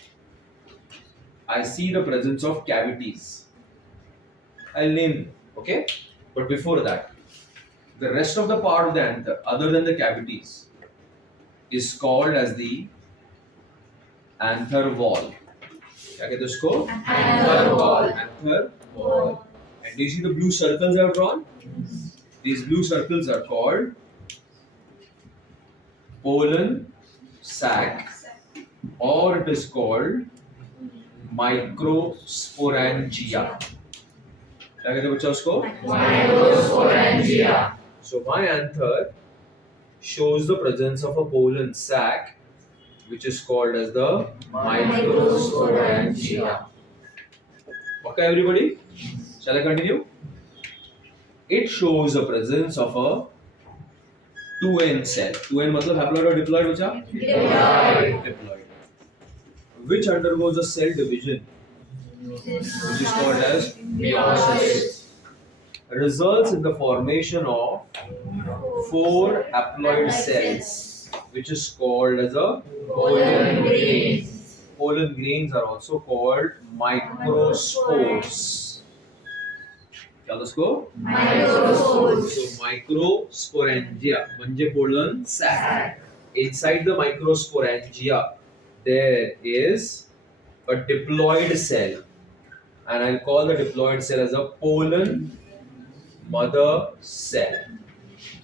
I see the presence of cavities. I'll name them, okay? But before that, the rest of the part of the anther, other than the cavities, is called as the anther wall. क्या कहते हैं उसको? Anther wall. Anther wall. And do you see the blue circles I have drawn? These blue circles are called pollen sac, or it is called microsporangia. क्या कहते हैं बच्चा उसको? Microsporangia. So my anther shows the presence of a pollen sac, which is called as the microsporangia. Okay, everybody? Shall I continue? It shows the presence of a 2N cell. 2N matlab haploid or diploid, bacha? Diploid. Diploid. Which undergoes a cell division, which is called as meiosis. Results in the formation of 4 haploid cells, which is called as a Pollen grains. pollen grains are also called microspores. क्या उसको? Microspores. So microsporangia, म्हणजे pollen sac. Inside the microsporangia, there is a diploid cell, and I'll call the diploid cell as a pollen mother cell.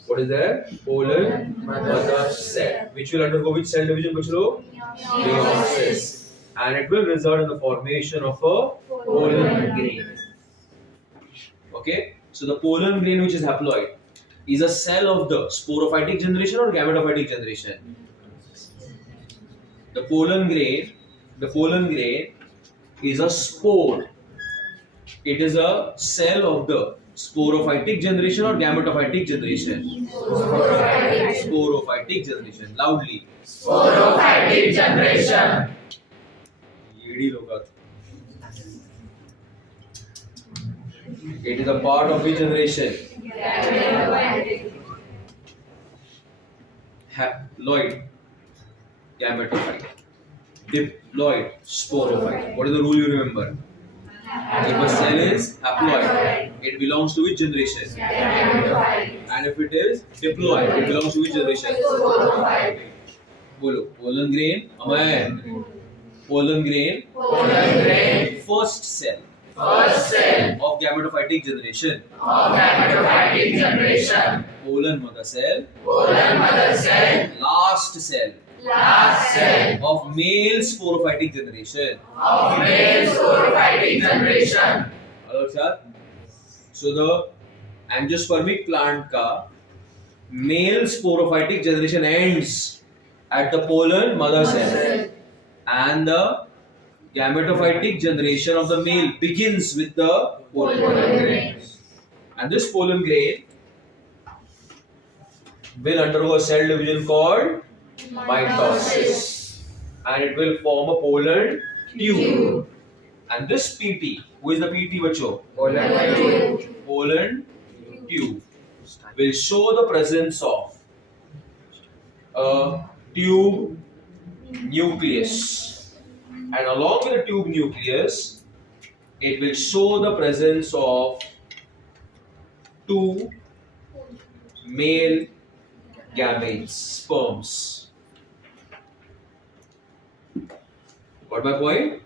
What is there? Pollen mother cell, which will undergo which cell division, Bachalo? Meiosis. And it will result in the formation of a pollen grain. Okay, so the pollen grain, which is haploid, is a cell of the sporophytic generation or gametophytic generation. The pollen grain is a spore. It is a cell of the sporophytic generation or gametophytic generation. Sporophytic generation. Loudly. Sporophytic generation. येडी लोकात. It is a part of which generation? Haploid, gametophyte. Diploid, sporophyte. What is the rule you remember? If a cell is haploid, it belongs to which generation? And if it is diploid, it belongs to which generation? Bolo. Pollen grain. Amen. Pollen grain. Pollen grain. First cell First cell of gametophytic generation. of gametophytic generation. Pollen mother cell. Pollen mother cell. Last cell Last cell of male sporophytic generation. of male sporophytic generation. Hello, sir. So the angiospermic plant का male sporophytic generation ends at the pollen mother cell, and the gametophytic generation of the male begins with the pollen grain. And this pollen grain will undergo a cell division called mitosis, and it will form a pollen tube. And this PT, who is the PT bacho? Pollen tube will show the presence of a tube nucleus, and along with the tube nucleus, it will show the presence of two male gametes, sperms. Got my point?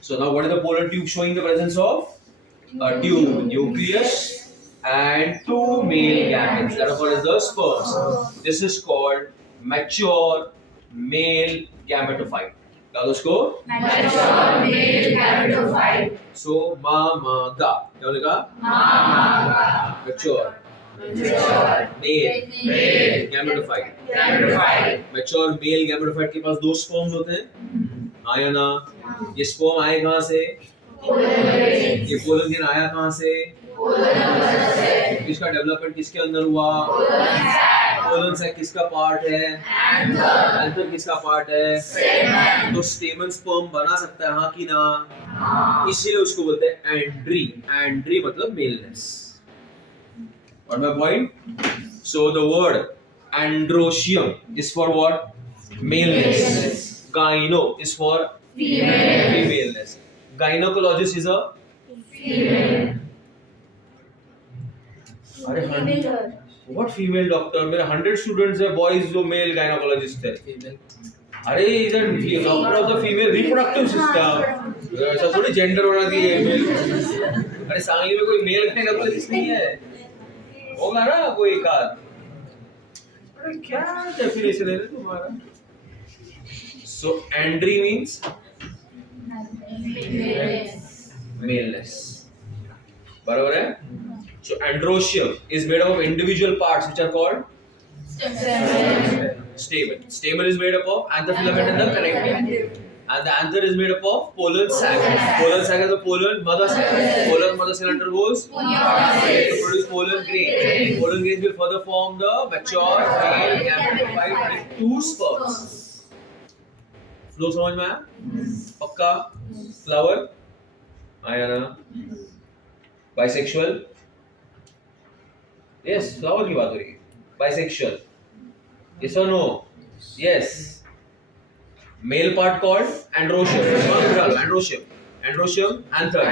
So now what is the pollen tube showing the presence of? A tube nucleus and two male gametes, that are called as the sperms. This is called mature male gametophyte. क्या दोस्तों? Mature male gametophyte. So ga क्या बोलेगा? Mature male gametophyte. Mature male gametophyte के पास दो sperms होते हैं, हाँ या ना? ये स्पर्म आए कहाँ से? ये पोलन ग्रेन आया कहाँ से? इसका डेवलपमेंट किसके अंदर हुआ? पोलन सैक किसका पार्ट है? एंथर किसका पार्ट है? तो स्टेमन स्पर्म बना सकता है, हाँ कि ना? इसीलिए उसको बोलते हैं एंड्री. एंड्री मतलब मेलनेस. Got my point? So the word androecium is for what? Maleness. Gyno is for femaleness. Gynecologist is a Female. अरे what female doctor? मेरे 100 students है boys जो male gynecologist है. अरे इधर doctor of the female reproductive system, ऐसा थोड़ी gender होना चाहिए मेल. अरे सांगली में कोई मेल गायनोकोलॉजिस्ट नहीं है, होगा ना कोई एक आध. अरे क्या डेफिनेशन है तुम्हारा? सो एंड्री मींस मेलनेस, बराबर है. सो androecium is made up of individual parts which are called stamen. Stamen is made up of anther filament and the connective, and the anther is made up of pollen sac. Pollen sac is the pollen mother cell. Pollen mother cell undergoes to produce pollen grain. Pollen grains will further form the mature male gametophyte with two sperms. Flow समझ में आया? पक्का? Flower आया ना? Bisexual? Yes, flower की बात हो रही है. Bisexual? Yes or no? Yes. Male part called androecium. Androecium. Androecium, anther.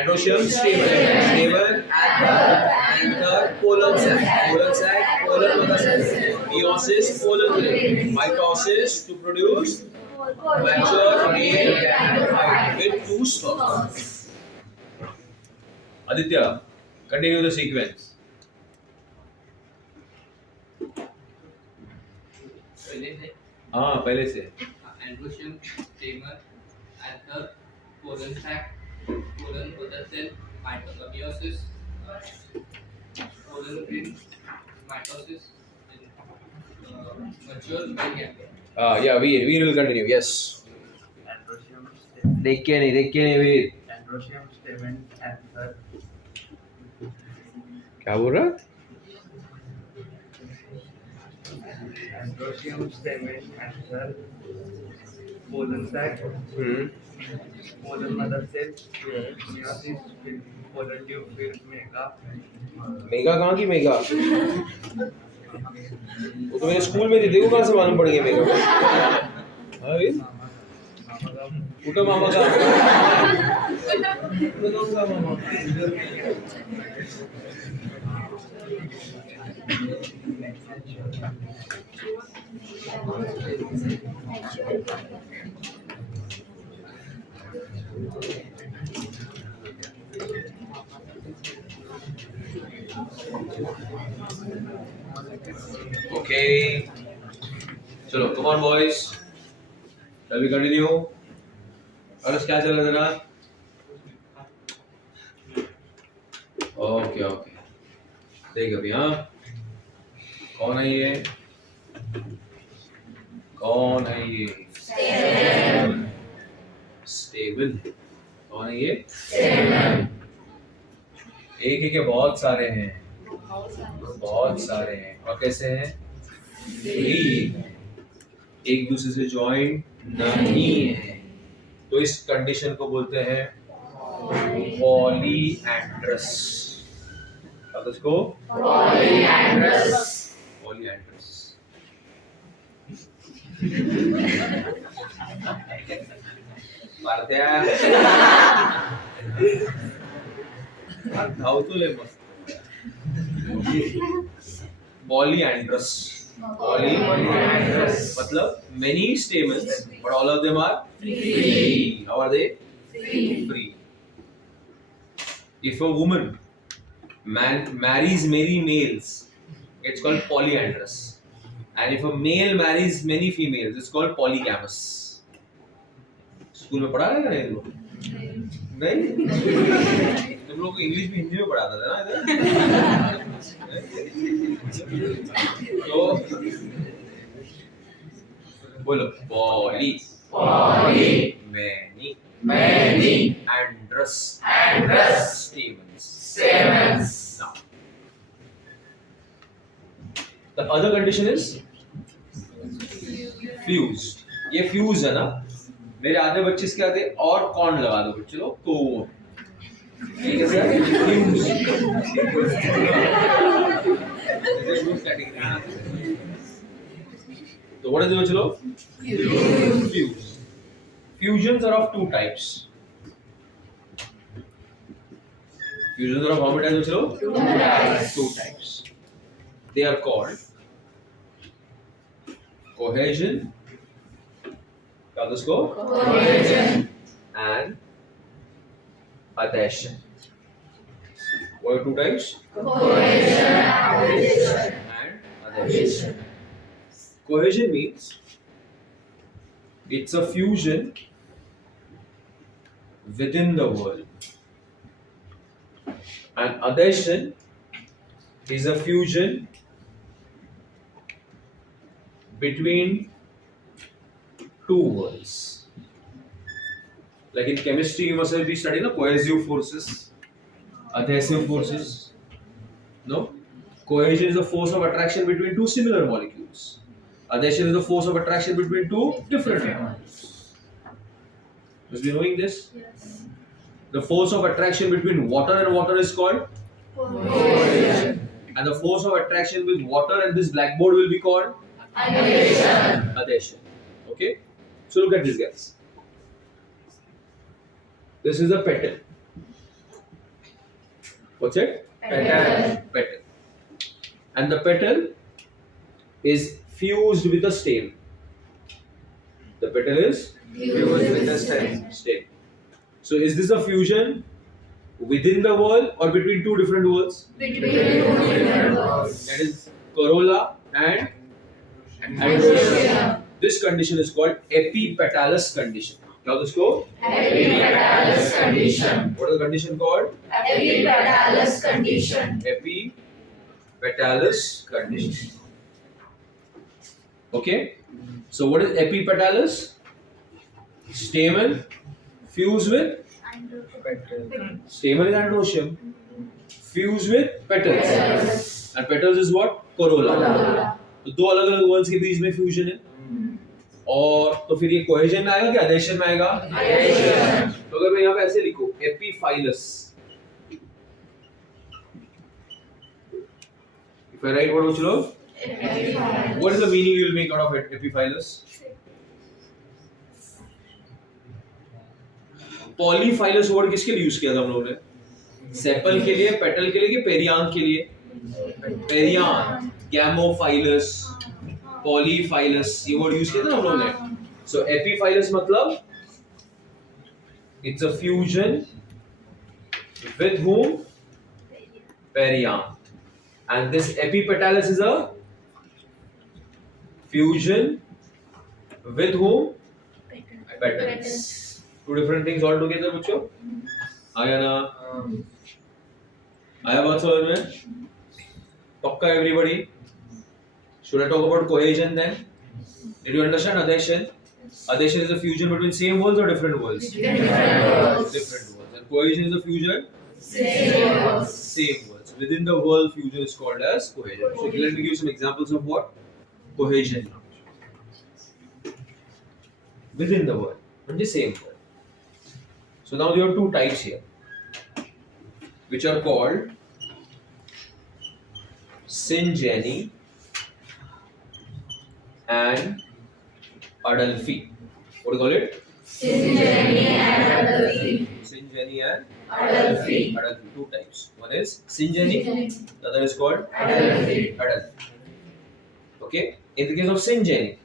Androecium, stamen. Stamen, anther, pollen sac. Pollen sac, pollen mother cell. Meiosis, pollen grain. Mitosis to produce mature male gametophyte with two sperms. Aditya, continue the sequence. हाँ पहले से. Androecium, stamen, anther, pollen sac, pollen mother cell, meiosis, pollen grain, mitosis, and mature male gamete. Yeah, we will continue. Yes. Androecium stamen. देख के नहीं वीर. Androecium stamen anther. क्या बोल रहा? Androecium stamen anther. Pollen sac. Pollen mother cell. Meiosis फिर pollen tube फिर mega. Mega कहाँ की मेगा? वो तो मेरे स्कूल में थी, देखो कहाँ से मालूम पड़ गया मेगा. हाँ वीर. उठो मामा का. बताऊंगा मामा. Okay. चलो, come on boys. Shall we continue? अरस क्या चल रहा है जरा? Okay. देख अभी हाँ. कौन है ये? कौन है ये? स्टेबल। कौन है ये? एक एक के बहुत सारे हैं, बहुत सारे हैं। और कैसे हैं? फ्री, एक दूसरे से जॉइंट नहीं है। तो इस कंडीशन को बोलते हैं पॉलीएंड्रस। अब इसको पॉलीएंड्रस। मारत्या धावतोले मस्त। पॉलीएंड्रस। Polyandrous मतलब many stamens, but all of them are free. How are they? Free. If a woman marries many males, it's called polyandrous. And if a male marries many females, it's called polygamous. School में पढ़ा रहे हैं लोग? नहीं? तुम लोग को English में हिंदी में पढ़ाता था ना इधर? तो बोलो poly many androus stamens. Now the other condition is fused. ये फ्यूज है ना? मेरे आधे बच्चे इसके आगे और कौन लगा दो बच्चे लोग, तो ठीक है सर। तो what is it बच्चे लोग? Fuse. Fusions are of two types. Fusions are of how many types बच्चे लोग? Two types. They are called cohesion. क्या होता है इसको? And adhesion. What are two types? And adhesion. Cohesion means it's a fusion within the world, and adhesion is a fusion between two worlds. Like in chemistry, you must have been studying cohesive forces, adhesive forces. No? Cohesion is the force of attraction between two similar molecules. Adhesion is the force of attraction between two different molecules. Must be knowing this? Yes. The force of attraction between water and water is called cohesion. And the force of attraction with water and this blackboard will be called adhesion. Okay? So look at this, guys. This is a petal. What's it? Petal. And the petal is fused with a stem. The petal is fused with a stem. So is this a fusion within the wall or between two different walls? That is corolla and androecium. This condition is called epipetalous condition. Now this go? Epipetalous condition. What is the condition called? Epipetalous condition. Epipetalous condition. Okay? So what is epipetalous? Stamen fused with stamen is androecium fused with petals. And petals is what? Corolla. तो दो अलग अलग words के बीच में fusion है। और तो फिर ये कोहेजन में आएगा कि अधेशन में आएगा? तो अगर मैं यहाँ पे ऐसे लिखूं epiphyllous, if I write what बच्चों लोग? What is the meaning you will make out of it? Epiphilus. Polyphyllous word किसके लिए यूज किया था हम लोगों ने? सेपल के लिए, पेटल के लिए कि पेरियांथ के लिए? पेरियांथ, गैमोफाइलस, पॉलीफाइलस, ये वर्ड यूज किया था हम लोगों ने। सो एपीफाइलस मतलब it's a fusion with whom? Perianth. And this epipetalous is a fusion with whom? Petals. Two different things all together, बच्चों। आया ना? आया बात समझ में? पक्का everybody? Should I talk about cohesion then? Did you understand adhesion? Adhesion is a fusion between same words or different words? Different words. Different words. And cohesion is a fusion? Same words. Same words. Within the word, fusion is called as cohesion. So let me give you some examples of what? Cohesion. Within the word, and the same word. So now there are two types here, which are called syngeny and Adelphi. What do you call it? Syngeny and Adelphi. Syngeny and Adelphi. Adelphi. Two types. One is syngeny, the other is called Adelphi. Adelphi. Okay. In the case of syngeny,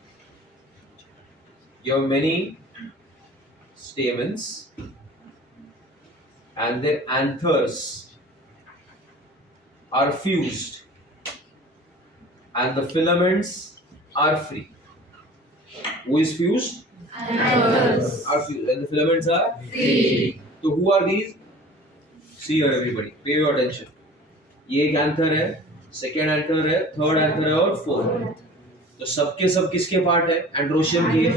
you have many stamens and their anthers are fused and the filaments are free. Who is fused? Anthers. Are fused and the filaments are Free. So who are these? See here everybody, pay your attention. ये एक anther है, second anther है, third anther है और fourth. तो सबके सब किसके पार्ट है? एंड्रोशियम के,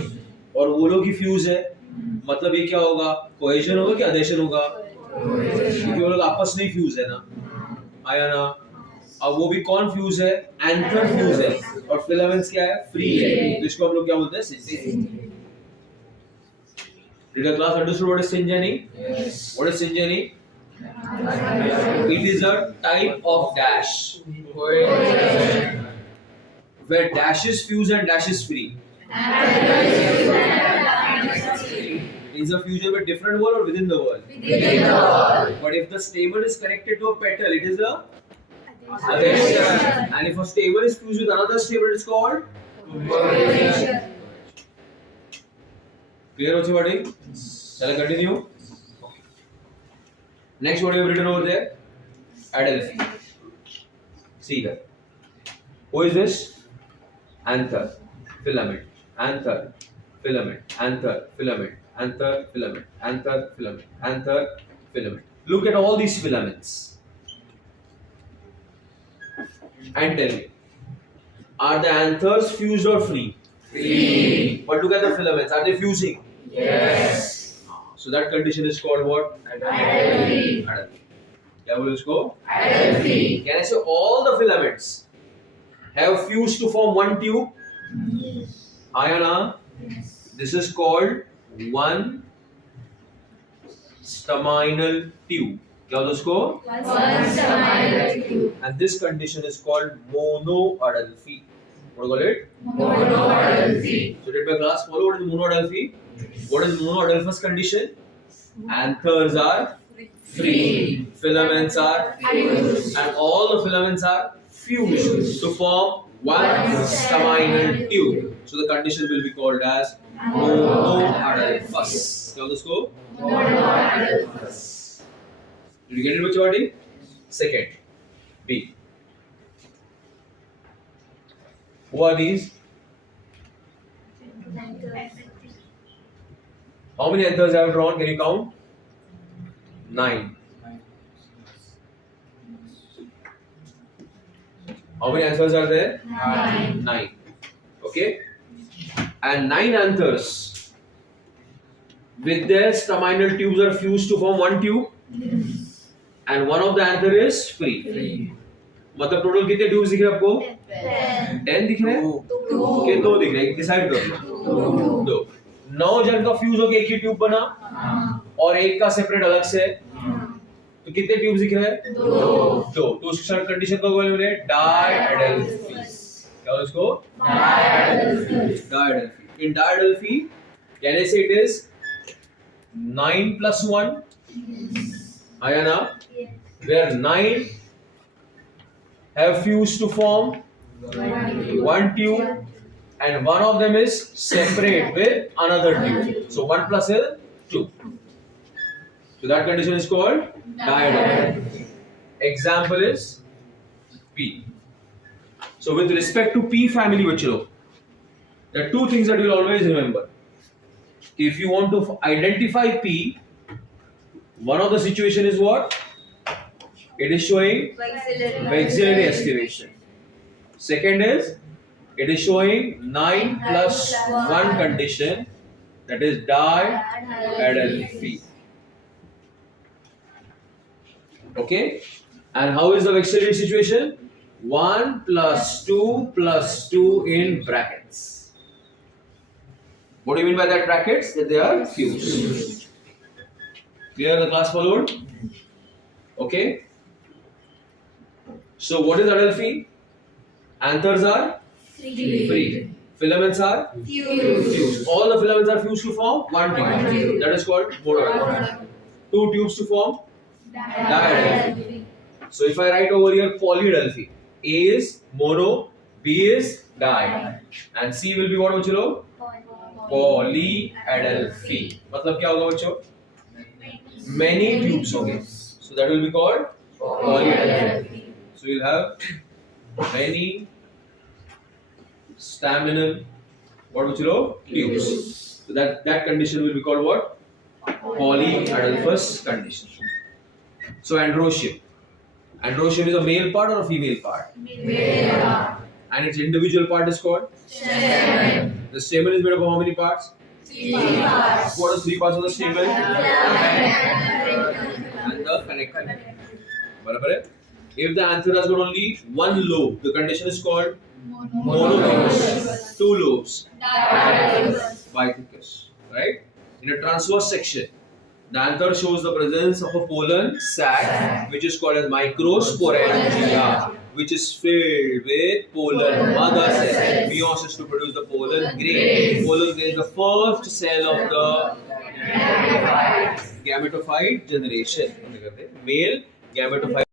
और वो लोग की फ्यूज है. मतलब ये क्या होगा? कोहेजन होगा कि अधेशन होगा? क्योंकि वो लोग आपस में फ्यूज है ना, आया ना. अब वो भी कौन फ्यूज है? एंथर फ्यूज है, और फिलामेंट्स क्या है? फ्री है. तो इसको हम लोग क्या बोलते हैं? सिंजेनी. Did the class understood what is syngeny? Yes. What is syngeny? It is a type of dash where dash is fused and dash is free. It is a fusion with different word or within the word. Within the wall. But if the stamen is connected to a petal, it is a adhesion. And if a stamen is fused with another stamen, it's called Pollination. clear. Also, buddy. Shall I continue? Next, what you have written over there? Adelphi. See here. Who is this? Anther, filament, anther, filament, anther, filament, anther, filament, anther, filament, anther, filament. Look at all these filaments and tell me, are the anthers fused or free? Free. But look at the filaments, are they fusing? Yes. So that condition is called what? Adelphi. Adelphi. क्या बोले उसको? Adelphi. Can I say all the filaments have fused to form one tube? Ayana, this is called one staminal tube. क्या होता है उसको? One staminal tube. And this condition is called monoadelphy. What do you call it? Monoadelphy. So did my class follow what is monoadelphy? What is monoadelphous condition? Anthers are free, filaments are Fused. and all the filaments are fused to form one staminal tube. So the condition will be called as monoadelphous. क्या होता है उसको? Monoadelphous. Did you get it, Bachwati? Second, B. Who are these? How many anthers I have drawn? Can you count? 9. How many anthers are there? 9. 9. Okay? And 9 anthers with their staminal tubes are fused to form one tube. And one of the anther is free. मतलब total कितने tubes दिख रहे हैं आपको? 10 दिख रहे हैं? के 2 दिख रहे हैं, डिसाइड कर लो. 2. 9 जन का फ्यूज होकर एक ही ट्यूब बना और एक का सेपरेट अलग से. तो कितने ट्यूब्स दिख रहे हैं? 2. तो उसका कंडीशन को बोले डायएडेल्फी. क्या है उसको? Diadelphi. In diadelphi, can I say it is 9 plus 1? Ayana, where 9 have fused to form one tube and one of them is separate with another tube. So 1 plus is 2. So that condition is called diadelphi. Example is P. So with respect to P family, bachcho, there are two things that you will always remember. If you want to identify P, one of the situation is what? It is showing maxillary aspiration. Second is It is showing 9 plus 1 condition, that is diadelphi. Okay? And how is the vexillary situation? 1 plus 2 plus 2 in brackets. What do you mean by that brackets? That they are fused. Clear, the class followed? Okay? So what is adelphi? Anthers are free. Filaments are fused. All the filaments are fused to form one tube. That is called monoadelphi. Two tubes to form diadelphi. So if I write over here polyadelphi, A is mono, B is di, and C will be what बच्चों? Polyadelphi. मतलब क्या होगा बच्चों? Many tubes होंगे. So that will be called polyadelphi. So you'll have many staminal tubes. So that condition will be called what? Polyadelphous condition. So androecium. Androecium is a male part or a female part? Male. And its individual part is called? Stamen. The stamen is made up of how many parts? 3 parts. What are the 3 parts of the stamen? And the connector. बराबर है? If the anther has got only one lobe, the condition is called monotubous. 2 lobes, bithecus. Right? In a transverse section, the anther shows the presence of a pollen sac, which is called as microsporangia, which is filled with pollen mother cell, meiosis to produce the pollen grain. Pollen grain is the first cell of the gametophyte generation. Male gametophyte